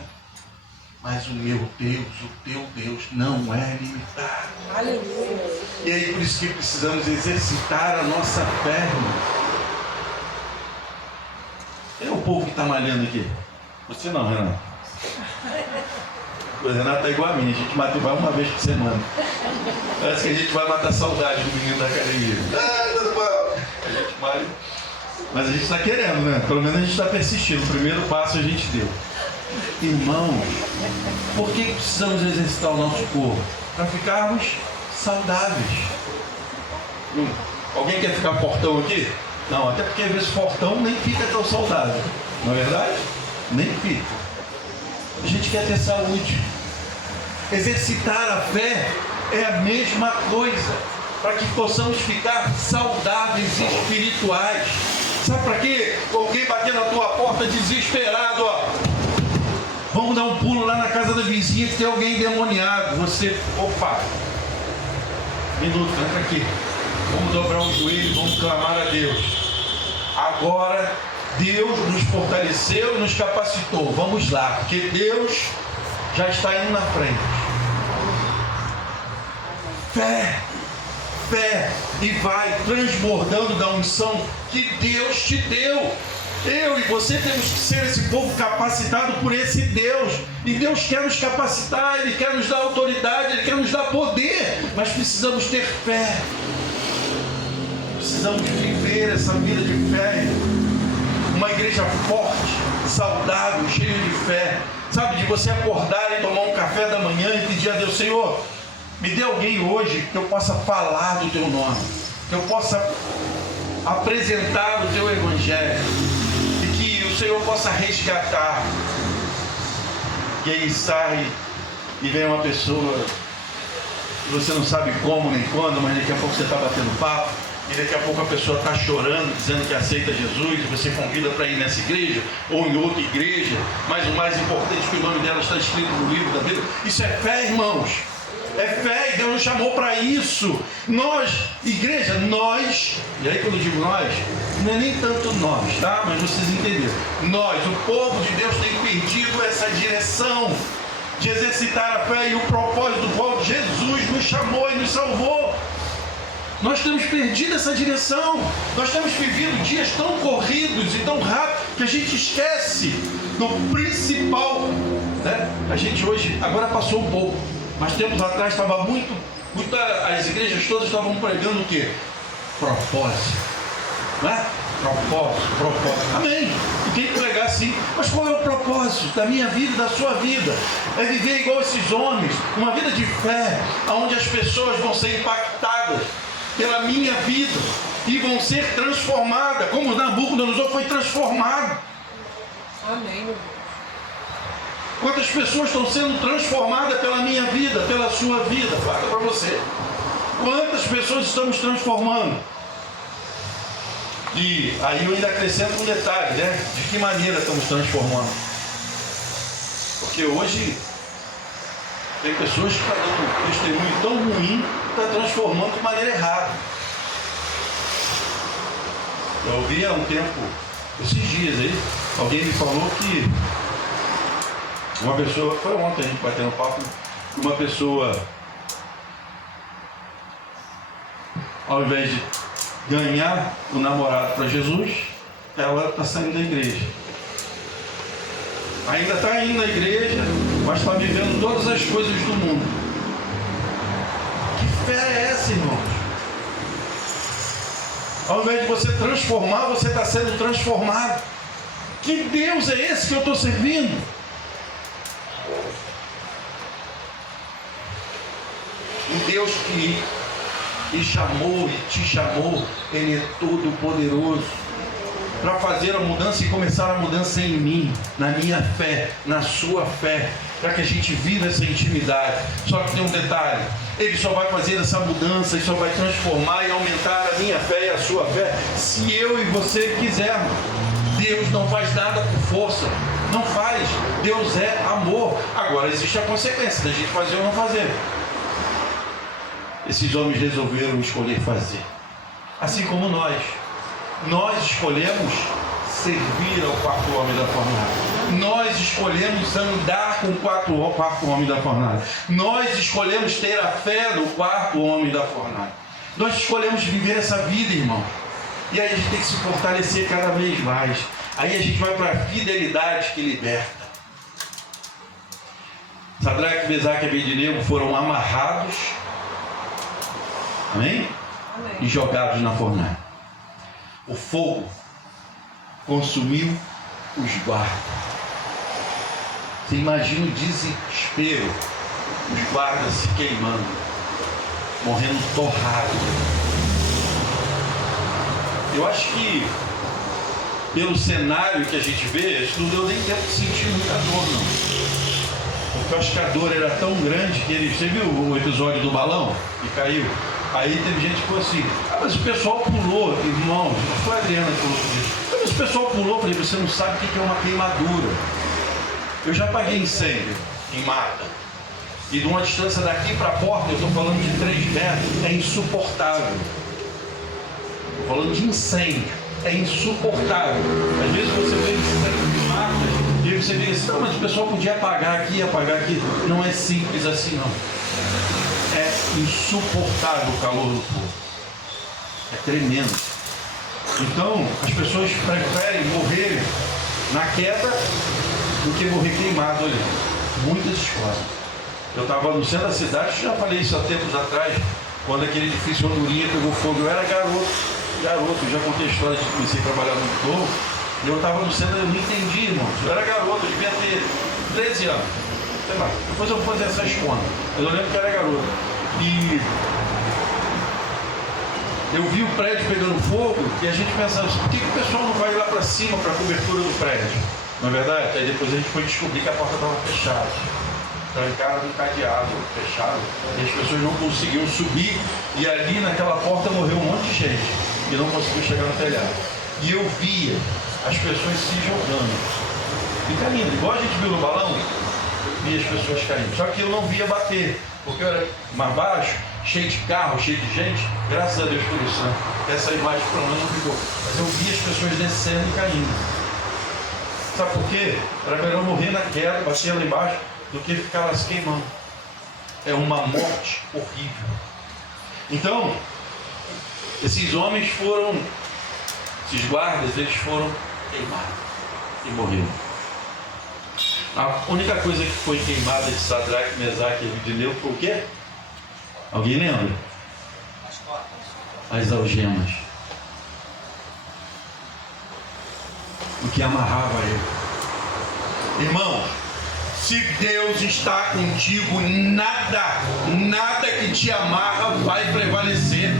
Mas o meu Deus, o teu Deus não é limitado. Aleluia. E aí por isso que precisamos exercitar a nossa fé, irmão. É o povo que está malhando aqui. Você não, Renato. O Renato está igual a mim, a gente mata igual uma vez por semana. Parece que a gente vai matar a saudade do menino da academia. A gente malha. Mas a gente está querendo, né? Pelo menos a gente está persistindo. O primeiro passo a gente deu. Irmãos, por que precisamos exercitar o nosso corpo? Para ficarmos saudáveis. Alguém quer ficar fortão aqui? Não, até porque às vezes fortão nem fica tão saudável. Não é verdade? Nem fica. A gente quer ter saúde. Exercitar a fé é a mesma coisa, para que possamos ficar saudáveis e espirituais. Sabe para quê? Alguém bater na tua porta desesperado, ó. Vamos dar um pulo lá na casa da vizinha que tem alguém endemoniado. Você, opa, minuto, entra aqui. Vamos dobrar o joelho, vamos clamar a Deus. Agora Deus nos fortaleceu e nos capacitou. Vamos lá, porque Deus já está indo na frente. Fé, fé, e vai transbordando da unção que Deus te deu. Eu e você temos que ser esse povo capacitado por esse Deus. E Deus quer nos capacitar, Ele quer nos dar autoridade, Ele quer nos dar poder. Mas precisamos ter fé. Precisamos viver essa vida de fé. Uma igreja forte, saudável, cheia de fé. Sabe, de você acordar e tomar um café da manhã e pedir a Deus: Senhor, me dê alguém hoje que eu possa falar do Teu nome, que eu possa apresentar o Teu Evangelho, e que o Senhor possa resgatar. E aí sai e vem uma pessoa que você não sabe como nem quando, mas daqui a pouco você está batendo papo. E daqui a pouco a pessoa está chorando, dizendo que aceita Jesus, e você convida para ir nessa igreja, ou em outra igreja, mas o mais importante é que o nome dela está escrito no livro da Bíblia. Isso é fé, irmãos. É fé, e Deus nos chamou para isso. Nós, igreja, nós, e aí quando eu digo nós, não é nem tanto nós, tá? Mas vocês entenderam. Nós, o povo de Deus, tem perdido essa direção de exercitar a fé e o propósito do qual Jesus nos chamou e nos salvou. Nós temos perdido essa direção. Nós temos vivido dias tão corridos e tão rápidos que a gente esquece do principal, né? A gente hoje, agora passou um pouco, mas tempos atrás estava muito, as igrejas todas estavam pregando o quê? Propósito, não é? Propósito. Amém. E tem que pregar assim. Mas qual é o propósito da minha vida e da sua vida? É viver igual esses homens, uma vida de fé, onde as pessoas vão ser impactadas pela minha vida e vão ser transformadas, como Nabucodonosor foi transformado. Amém, meu Deus. Quantas pessoas estão sendo transformadas pela minha vida, pela sua vida? Fala para você. Quantas pessoas estamos transformando? E aí eu ainda acrescento um detalhe, né? De que maneira estamos transformando? Porque hoje tem pessoas que estão dando um testemunho tão ruim, está transformando de maneira errada. Eu ouvi há um tempo, esses dias aí, alguém me falou que uma pessoa, foi ontem a gente batendo papo, uma pessoa, ao invés de ganhar o namorado para Jesus, ela está saindo da igreja. Ainda está indo na igreja, mas está vivendo todas as coisas do mundo. Que fé é essa, irmãos? Ao invés de você transformar, você está sendo transformado. Que Deus é esse que eu estou servindo? O Deus que me chamou e te chamou, Ele é todo poderoso para fazer a mudança e começar a mudança em mim, na minha fé, na sua fé, para que a gente viva essa intimidade. Só que tem um detalhe: Ele só vai fazer essa mudança e só vai transformar e aumentar a minha fé e a sua fé se eu e você quisermos. Deus não faz nada por força, não faz. Deus é amor. Agora existe a consequência da gente fazer ou não fazer. Esses homens resolveram escolher fazer, assim como nós escolhemos servir ao quarto homem da fornalha. Nós escolhemos andar com o quarto homem da fornalha. Nós escolhemos ter a fé do quarto homem da fornalha. Nós escolhemos viver essa vida, irmão. E aí a gente tem que se fortalecer cada vez mais. Aí a gente vai para a fidelidade que liberta. Sadraque, Mesaque e Abednego foram amarrados, amém? E jogados na fornalha. O fogo consumiu os guardas. Você imagina o desespero, os guardas se queimando, morrendo torrados. Eu acho que pelo cenário que a gente vê, isso não deu nem tempo de sentir muita dor, não. Porque eu acho que a dor era tão grande que ele... Você viu o episódio do balão que caiu? Aí teve gente que falou assim: ah, mas o pessoal pulou, irmão. Foi a Adriana que falou isso. Ah, mas o pessoal pulou. Eu falei: você não sabe o que é uma queimadura. Eu já paguei incêndio em mata. E de uma distância daqui para a porta, eu estou falando de 3 metros, é insuportável. Estou falando de incêndio, é insuportável. Às vezes você vê incêndio de mata e você vê assim: não, mas o pessoal podia apagar aqui, apagar aqui. Não é simples assim, não. É insuportável o calor do fogo. É tremendo. Então, as pessoas preferem morrer na queda do que morrer queimado ali. Muitas escolas. Eu estava no centro da cidade, já falei isso há tempos atrás, quando aquele edifício Hondurinha pegou fogo. Eu era garoto, eu já contei a história de que comecei a trabalhar no Morro. E eu estava no centro, eu não entendi, irmãos. Eu era garoto, eu devia ter 13 anos. Sei lá, depois eu vou fazer essas contas. Mas eu lembro que era garoto. E eu vi o prédio pegando fogo e a gente pensava assim: por que o pessoal não vai lá para cima para a cobertura do prédio? Não é verdade? Aí depois a gente foi descobrir que a porta estava fechada. Trancaram um cadeado, fechado. E as pessoas não conseguiam subir. E ali naquela porta morreu um monte de gente que não conseguiu chegar no telhado. E eu via as pessoas se jogando. Fica lindo, igual a gente viu no balão, eu via as pessoas caindo. Só que eu não via bater. porque eu era mais baixo, cheio de carro, cheio de gente. Graças a Deus por isso, né? Essa imagem pelo menos não ficou. Mas eu vi as pessoas descendo e caindo. Sabe por quê? Era melhor morrer na queda, bater lá embaixo, do que ficar lá se queimando. É uma morte horrível. Então, esses homens foram, esses guardas, eles foram queimados e morreram. A única coisa que foi queimada de Sadraque, Mesaque e Abednego foi o quê? Alguém lembra? As algemas. O que amarrava ele. Irmão, se Deus está contigo, nada que te amarra vai prevalecer.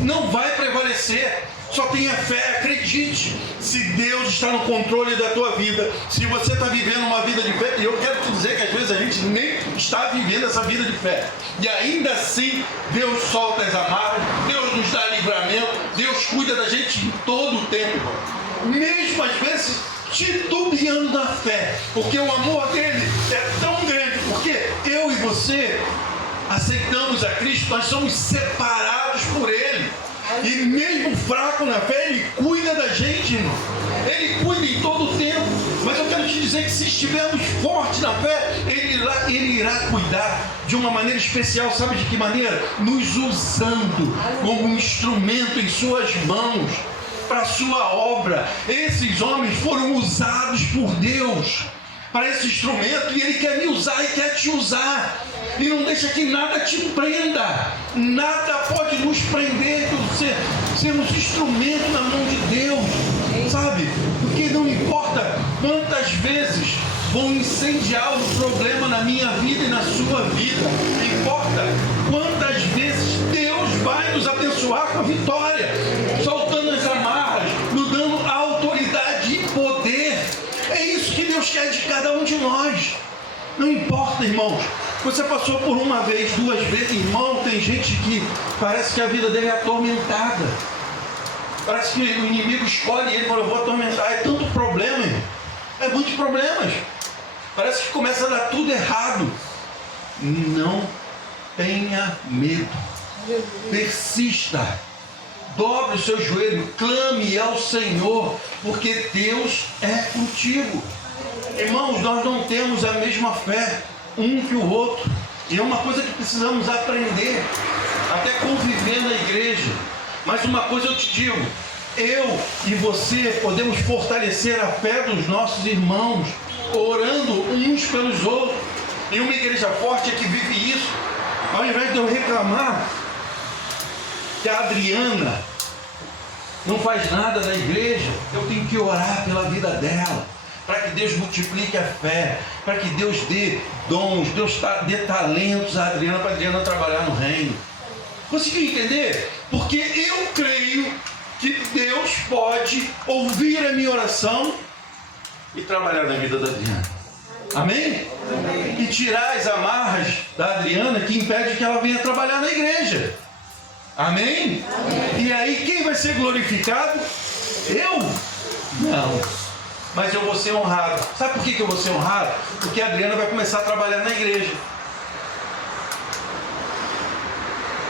Não vai prevalecer. Só tenha fé, acredite. Se Deus está no controle da tua vida, se você está vivendo uma vida de fé, e eu quero te dizer que às vezes a gente nem está vivendo essa vida de fé, e ainda assim Deus solta as amarras, Deus nos dá livramento, Deus cuida da gente em todo o tempo, mesmo às vezes titubeando na fé, porque o amor dele é tão grande, porque eu e você aceitamos a Cristo, nós somos separados por ele. E mesmo fraco na fé, ele cuida da gente, irmão. Ele cuida em todo o tempo. Mas eu quero te dizer que se estivermos fortes na fé, ele irá cuidar de uma maneira especial. Sabe de que maneira? Nos usando como um instrumento em suas mãos, para a sua obra. Esses homens foram usados por Deus para esse instrumento, e ele quer me usar e quer te usar. E não deixa que nada te prenda. Nada pode nos prender por sermos instrumento na mão de Deus, sabe? Porque não importa quantas vezes vão incendiar o problema na minha vida e na sua vida, importa quantas vezes Deus vai nos abençoar com a vitória, soltando as amarras, nos dando autoridade e poder. É isso que Deus quer de cada um de nós. Não importa, irmãos. Você passou por uma vez, duas vezes, irmão, tem gente que parece que a vida dele é atormentada. Parece que o inimigo escolhe ele e fala, eu vou atormentar. É tanto problema, irmão. É muitos problemas. Parece que começa a dar tudo errado. Não tenha medo. Persista. Dobre o seu joelho, clame ao Senhor, porque Deus é contigo. Irmãos, nós não temos a mesma fé um que o outro, e é uma coisa que precisamos aprender, até conviver na igreja. Mas uma coisa eu te digo, eu e você podemos fortalecer a fé dos nossos irmãos, orando uns pelos outros. E uma igreja forte é que vive isso. Ao invés de eu reclamar que a Adriana não faz nada na igreja, eu tenho que orar pela vida dela, para que Deus multiplique a fé, para que Deus dê dons, Deus dê talentos a Adriana, para a Adriana trabalhar no reino. Conseguiu entender? Porque eu creio que Deus pode ouvir a minha oração e trabalhar na vida da Adriana. Amém? Amém? E tirar as amarras da Adriana que impede que ela venha trabalhar na igreja. Amém? Amém? E aí quem vai ser glorificado? Eu? Não. Mas eu vou ser honrado. Sabe por que eu vou ser honrado? Porque a Adriana vai começar a trabalhar na igreja.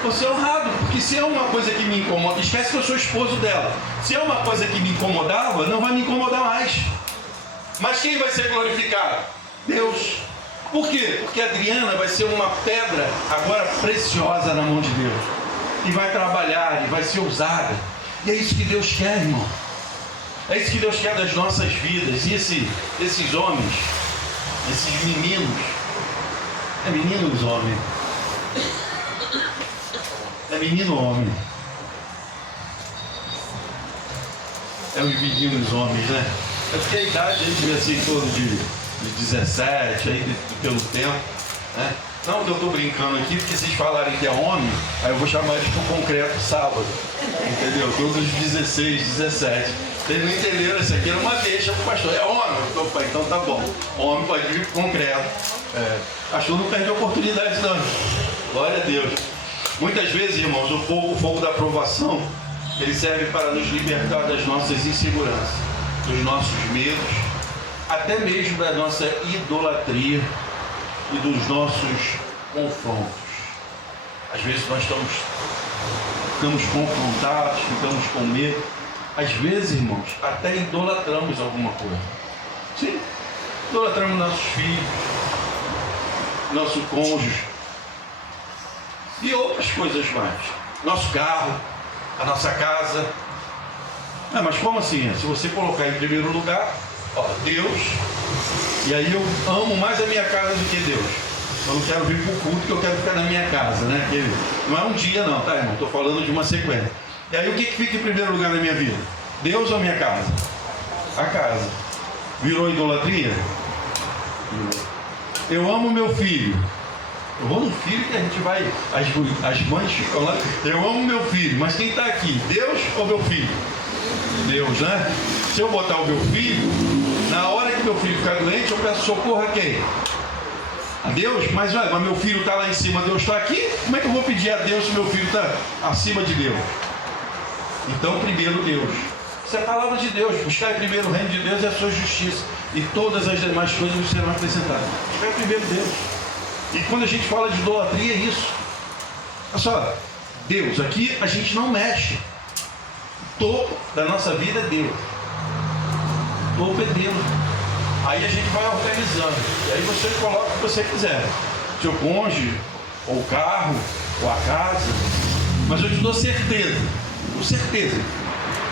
Vou ser honrado, porque se é uma coisa que me incomoda, esquece que eu sou esposo dela. Se é uma coisa que me incomodava, não vai me incomodar mais. Mas quem vai ser glorificado? Deus. Por quê? Porque a Adriana vai ser uma pedra agora preciosa na mão de Deus. E vai trabalhar, e vai ser usada. E é isso que Deus quer, irmão. É isso que Deus quer das nossas vidas. E esses homens, esses meninos, é meninos homem, é menino homem, é os meninos homens, né? É porque a idade a gente vê assim em torno de 17, aí pelo tempo, né? Não que eu estou brincando aqui, porque vocês falarem que é homem, aí eu vou chamar eles para o concreto sábado, entendeu? Todos os 16, 17. Vocês não entenderam, isso aqui era uma deixa para o pastor. É homem? Eu falei, então tá bom. Homem pode vir para o concreto. Pastor não perde a oportunidade não. Glória a Deus. Muitas vezes, irmãos, o fogo da aprovação, ele serve para nos libertar das nossas inseguranças, dos nossos medos, até mesmo da nossa idolatria e dos nossos confrontos. Às vezes nós ficamos confrontados, ficamos com medo. Às vezes, irmãos, até idolatramos alguma coisa. Sim, idolatramos nossos filhos, nosso cônjuge e outras coisas mais. Nosso carro, a nossa casa. Mas como assim? Se você colocar em primeiro lugar, Deus, e aí eu amo mais a minha casa do que Deus. Eu não quero vir para o culto, que eu quero ficar na minha casa, né? Que não é um dia não, tá, irmão? Estou falando de uma sequência. E aí o que fica em primeiro lugar na minha vida? Deus ou a minha casa? A casa. Virou idolatria? Eu amo meu filho. Eu vou no filho que a gente vai, as mães ficam lá. Eu amo meu filho, mas quem está aqui? Deus ou meu filho? Deus, né? Se eu botar o meu filho, na hora que meu filho ficar doente, eu peço socorro a quem? A Deus? Mas meu filho está lá em cima, Deus está aqui? Como é que eu vou pedir a Deus se meu filho está acima de Deus? Então, primeiro Deus. Isso é a palavra de Deus. Buscar em primeiro o reino de Deus e a sua justiça, e todas as demais coisas vos serão acrescentadas. Buscar em primeiro Deus. E quando a gente fala de idolatria, é isso. Olha só, Deus, aqui a gente não mexe. O topo da nossa vida é Deus. O topo é Deus. Aí a gente vai organizando. E aí você coloca o que você quiser. Seu cônjuge, ou o carro, ou a casa. Mas eu te dou certeza, com certeza,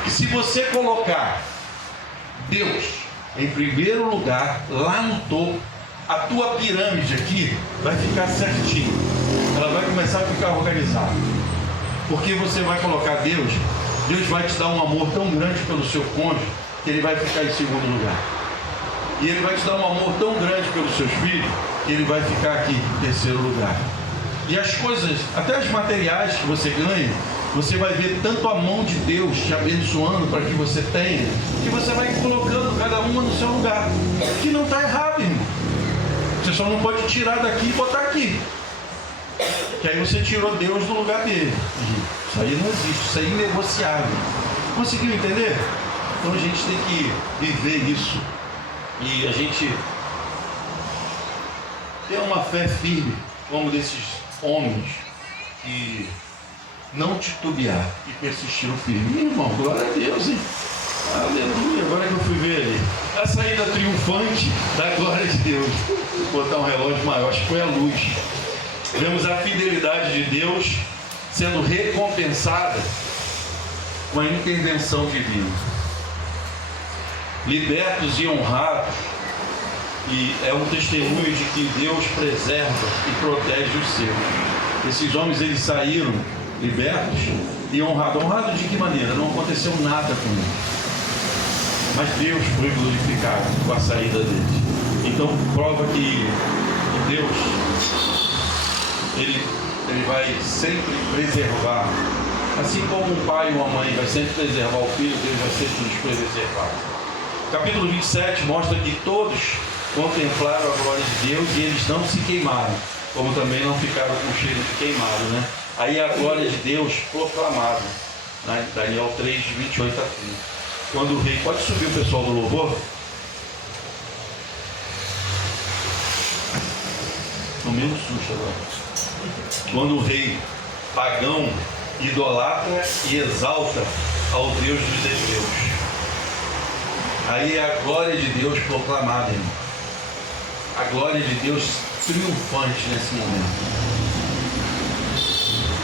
que se você colocar Deus em primeiro lugar, lá no topo, a tua pirâmide aqui vai ficar certinha. Ela vai começar a ficar organizada. Porque você vai colocar Deus, Deus vai te dar um amor tão grande pelo seu cônjuge, que ele vai ficar em segundo lugar. E ele vai te dar um amor tão grande pelos seus filhos, que ele vai ficar aqui em terceiro lugar. E as coisas, até as materiais que você ganha, você vai ver tanto a mão de Deus te abençoando para que você tenha, que você vai colocando cada uma no seu lugar. Que não está errado, irmão. Você só não pode tirar daqui e botar aqui. Que aí você tirou Deus do lugar dele. Isso aí não existe, isso aí é inegociável. Conseguiu entender? Então a gente tem que viver isso. E a gente ter uma fé firme, como desses homens que não titubear e persistiram firme. Irmão, glória a Deus, hein? Aleluia, agora que eu fui ver ali a saída triunfante da glória de Deus. Vou botar um relógio maior, acho que foi a luz. Vemos a fidelidade de Deus sendo recompensada com a intervenção divina. Libertos e honrados, e é um testemunho de que Deus preserva e protege os seus. Esses homens, eles saíram libertos e honrados. Honrados de que maneira? Não aconteceu nada com eles, mas Deus foi glorificado com a saída deles. Então prova que Deus ele vai sempre preservar, assim como um pai ou uma mãe vai sempre preservar o filho, Deus vai sempre nos preservar. Capítulo 27 mostra que todos contemplaram a glória de Deus e eles não se queimaram, como também não ficaram com cheiro de queimado, né? Aí a glória de Deus proclamada, né? Daniel 3, de 28 a 30. Quando o rei, pode subir o pessoal do louvor? Tomei um susto agora. Quando o rei pagão idolatra e exalta ao Deus dos hebreus. Aí é a glória de Deus proclamada, irmão. A glória de Deus triunfante nesse momento.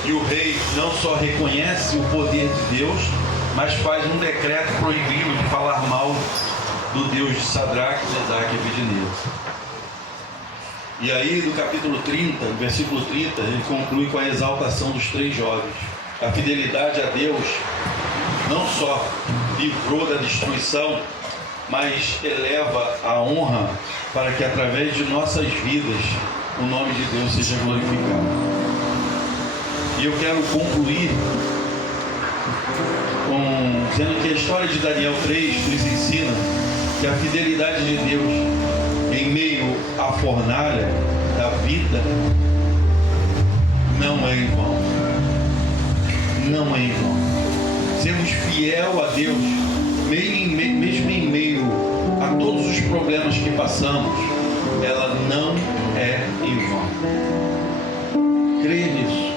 E o rei não só reconhece o poder de Deus, mas faz um decreto proibindo de falar mal do Deus de Sadraque, Mesaque e Abednego. E aí, no capítulo 30, no versículo 30, ele conclui com a exaltação dos três jovens. A fidelidade a Deus não só livrou da destruição, mas eleva a honra para que através de nossas vidas o nome de Deus seja glorificado. E eu quero concluir dizendo que a história de Daniel 3 nos ensina que a fidelidade de Deus em meio à fornalha da vida não é em vão. Não é em vão. Sermos fiel a Deus, mesmo em meio a todos os problemas que passamos, ela não é em vão. Creia nisso.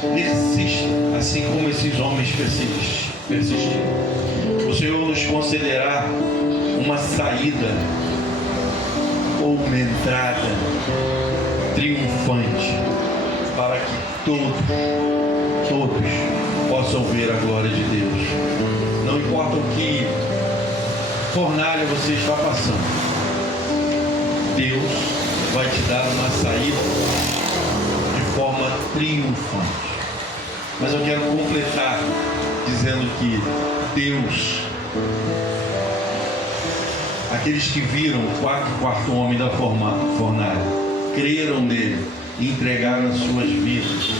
Persista, assim como esses homens persistiram. O Senhor nos concederá uma saída ou uma entrada triunfante para que todos possam ver a glória de Deus. Não importa o que fornalha você está passando, Deus vai te dar uma saída de forma triunfante. Mas eu quero completar dizendo que Deus, aqueles que viram o quarto homem da fornalha, creram nele e entregaram as suas vidas,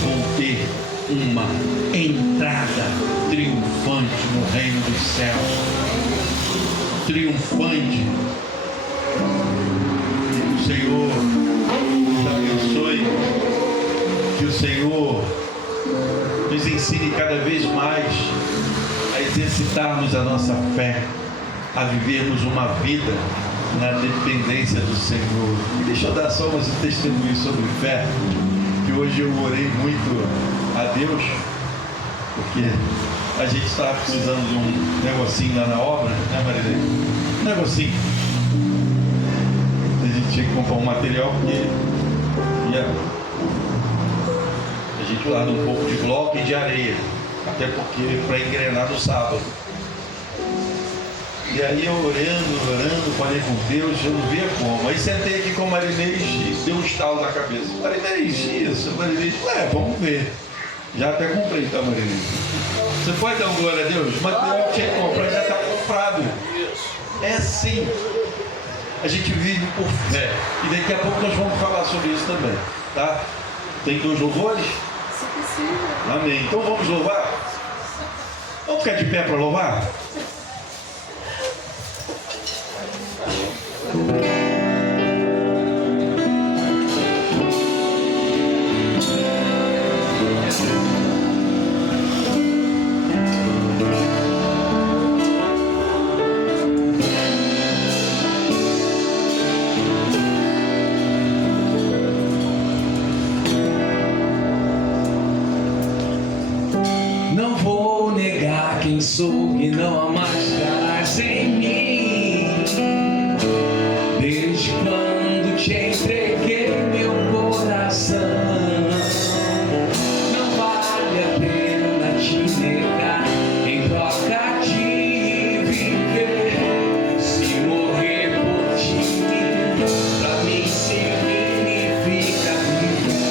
vão ter uma entrada triunfante no reino dos céus. Triunfante. Que o Senhor nos abençoe, que o Senhor nos ensine cada vez mais a exercitarmos a nossa fé, a vivermos uma vida na dependência do Senhor. E deixa eu dar só um testemunho sobre fé, que hoje eu orei muito a Deus, porque a gente estava precisando de um negocinho lá na obra, né, Marilene? Um negocinho. A gente tinha que comprar um material, porque a gente guarda um pouco de bloco e de areia, até porque para engrenar no sábado. E aí eu orando, falei com Deus, eu não via como. Aí sentei aqui com a Marinês e deu um estalo na cabeça. Marinês, isso, Marinês, vamos ver. Já até comprei, tá, Marinês? Você pode dar um glória a Deus? O material que tinha que comprar já está comprado. É assim. A gente vive por fé. E daqui a pouco nós vamos falar sobre isso também, tá? Tem 2 louvores? Se possível. Amém. Então vamos louvar? Vamos ficar de pé para louvar? Não vou negar quem sou e não há máscaras em mim. Desde quando te entreguei meu coração, não vale a pena te negar em troca de viver. Se morrer por ti, pra mim significa viver.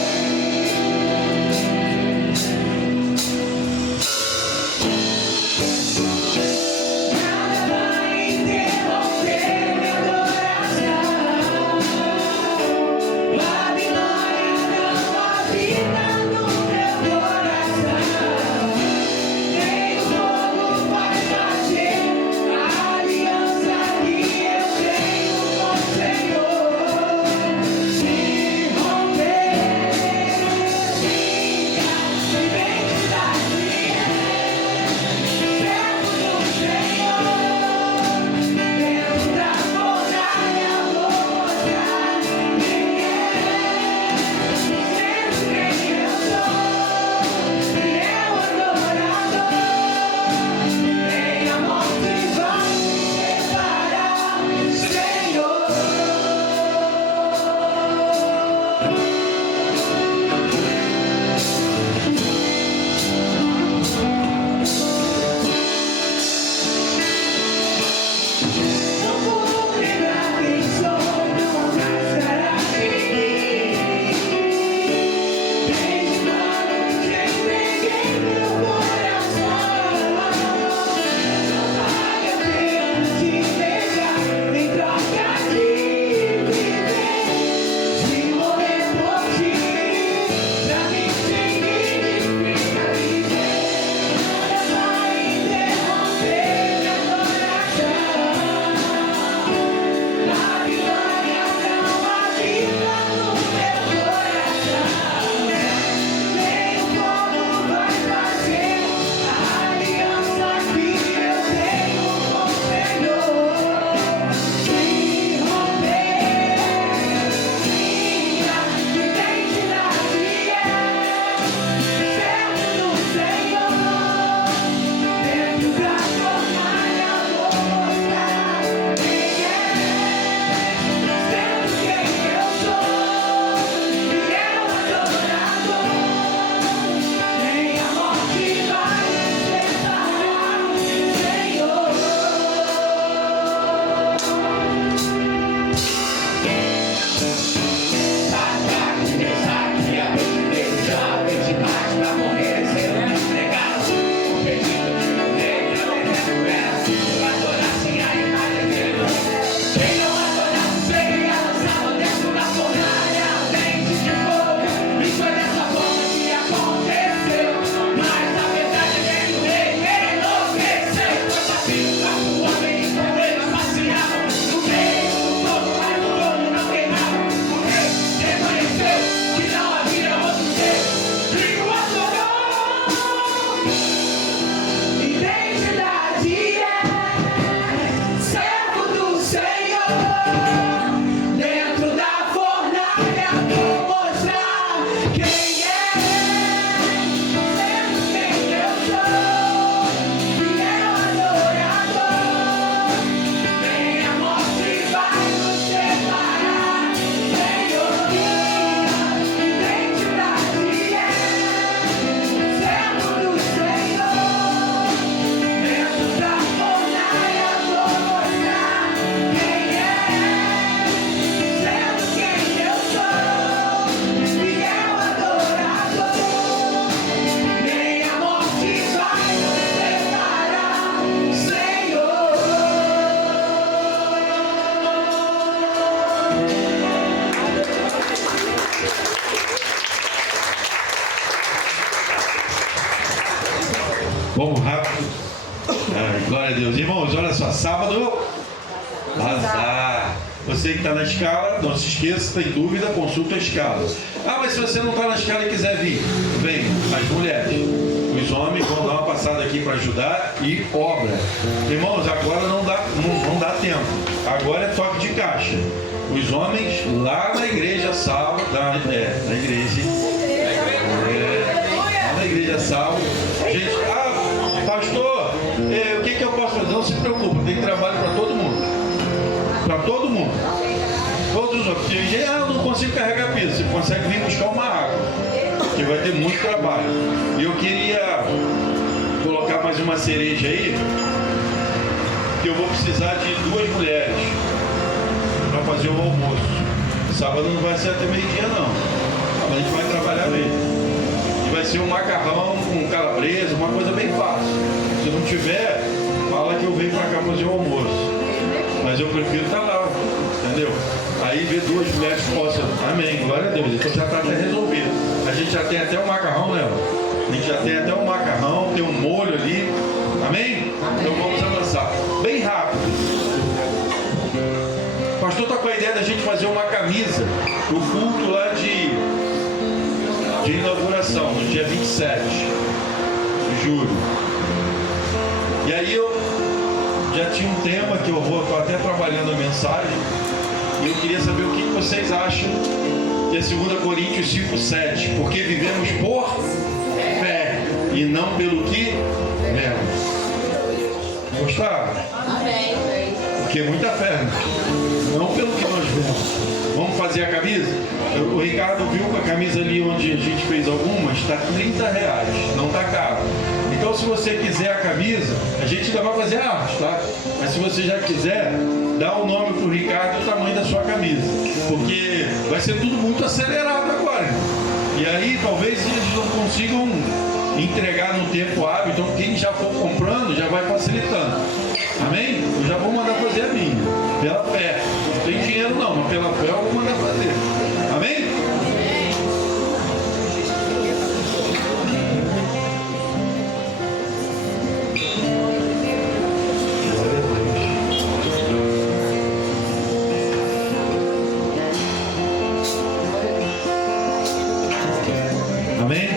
Vamos rápido. Ai, glória a Deus. Irmãos, olha só, sábado, bazar. Você que está na escala, não se esqueça, tem dúvida, consulta a escala. Ah, mas se você não está na escala e quiser vir, vem, as mulheres. Os homens vão dar uma passada aqui para ajudar e obra. Irmãos, agora não dá tempo. Agora é toque de caixa. Os homens lá na igreja salva, na igreja. Lá na igreja salva. Gente, pastor, o que eu posso fazer? Não se preocupe, tem trabalho para todo mundo. Para todo mundo. Todos os outros. Eu não consigo carregar peso. Você consegue vir buscar uma água. Que vai ter muito trabalho. E eu queria colocar mais uma cereja aí. Que eu vou precisar de 2 mulheres para fazer o almoço. Sábado não vai ser até meio-dia não. A gente vai trabalhar mesmo. E vai ser um macarrão com calabresa, uma coisa bem fácil. Se não tiver, fala que eu venho para cá fazer o almoço. Mas eu prefiro estar lá, entendeu? Aí ver 2 mulheres que possam. Amém, glória a Deus. Então já está até resolvido. A gente já tem até o macarrão, né? A gente já tem até o macarrão, tem um molho ali. Amém? Então vamos avançar. Bem rápido. O pastor está com a ideia da gente fazer uma camisa do culto lá de inauguração, no dia 27 de julho. E aí eu já tinha um tema que eu estou até trabalhando a mensagem. E eu queria saber o que vocês acham que é 2 Coríntios 5,7. Porque vivemos por fé e não pelo que vemos. Gostaram? Amém. Porque é muita fé, né? Não pelo que nós vemos. Vamos fazer a camisa? O Ricardo viu com a camisa ali onde a gente fez algumas, está R$30, não está caro. Então se você quiser a camisa, a gente ainda vai fazer a arte, tá? Mas se você já quiser, dá o nome pro Ricardo e o tamanho da sua camisa. Porque vai ser tudo muito acelerado agora. E aí talvez eles não consigam entregar no tempo hábil. Então quem já for comprando já vai facilitando. Amém? Eu já vou mandar fazer a minha. Pela fé. Não tem dinheiro não, mas pela fé eu vou mandar fazer. Amém? Amém?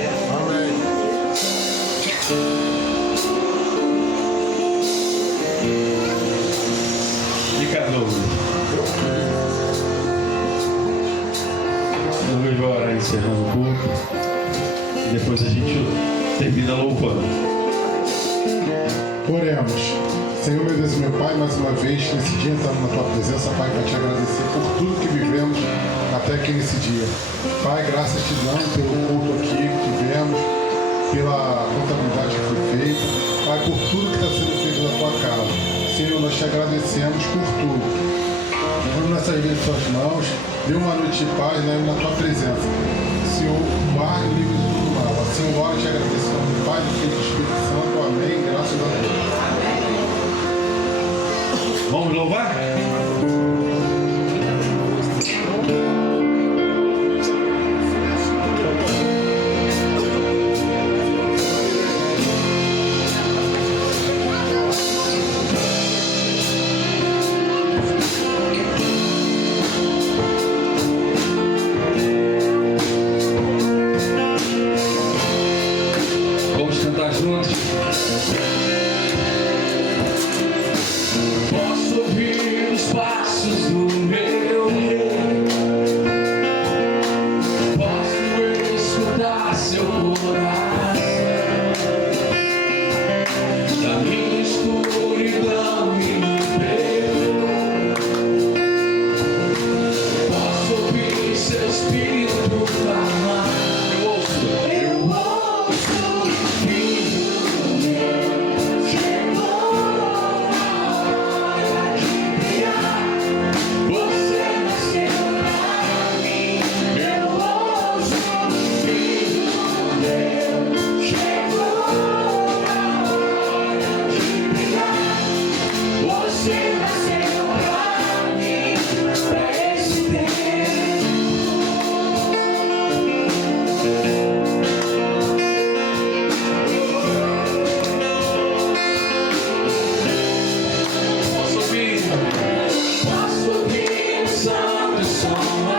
Fica novo. Eu vou orar encerrando o culto. E depois a gente termina louvando. Oremos. Senhor, meu Deus e meu Pai, mais uma vez, nesse dia entrando na Tua presença, Pai, para Te agradecer por tudo que vivemos até aqui nesse dia. Pai, graças Te damos pelo culto aqui que tivemos, pela contabilidade que foi feita, Pai, por tudo que está sendo feito na Tua casa. Senhor, nós Te agradecemos por tudo. Vamos nessas vidas em Suas mãos, dê uma noite de paz na Tua presença. Senhor, guarde o livro de tudo mal. Assim, ora Te agradecemos, Pai, do Filho e do Espírito Santo. Amém. Graças a Deus. Vamos louvar? Vamos cantar juntos. Posso ouvir os passos sou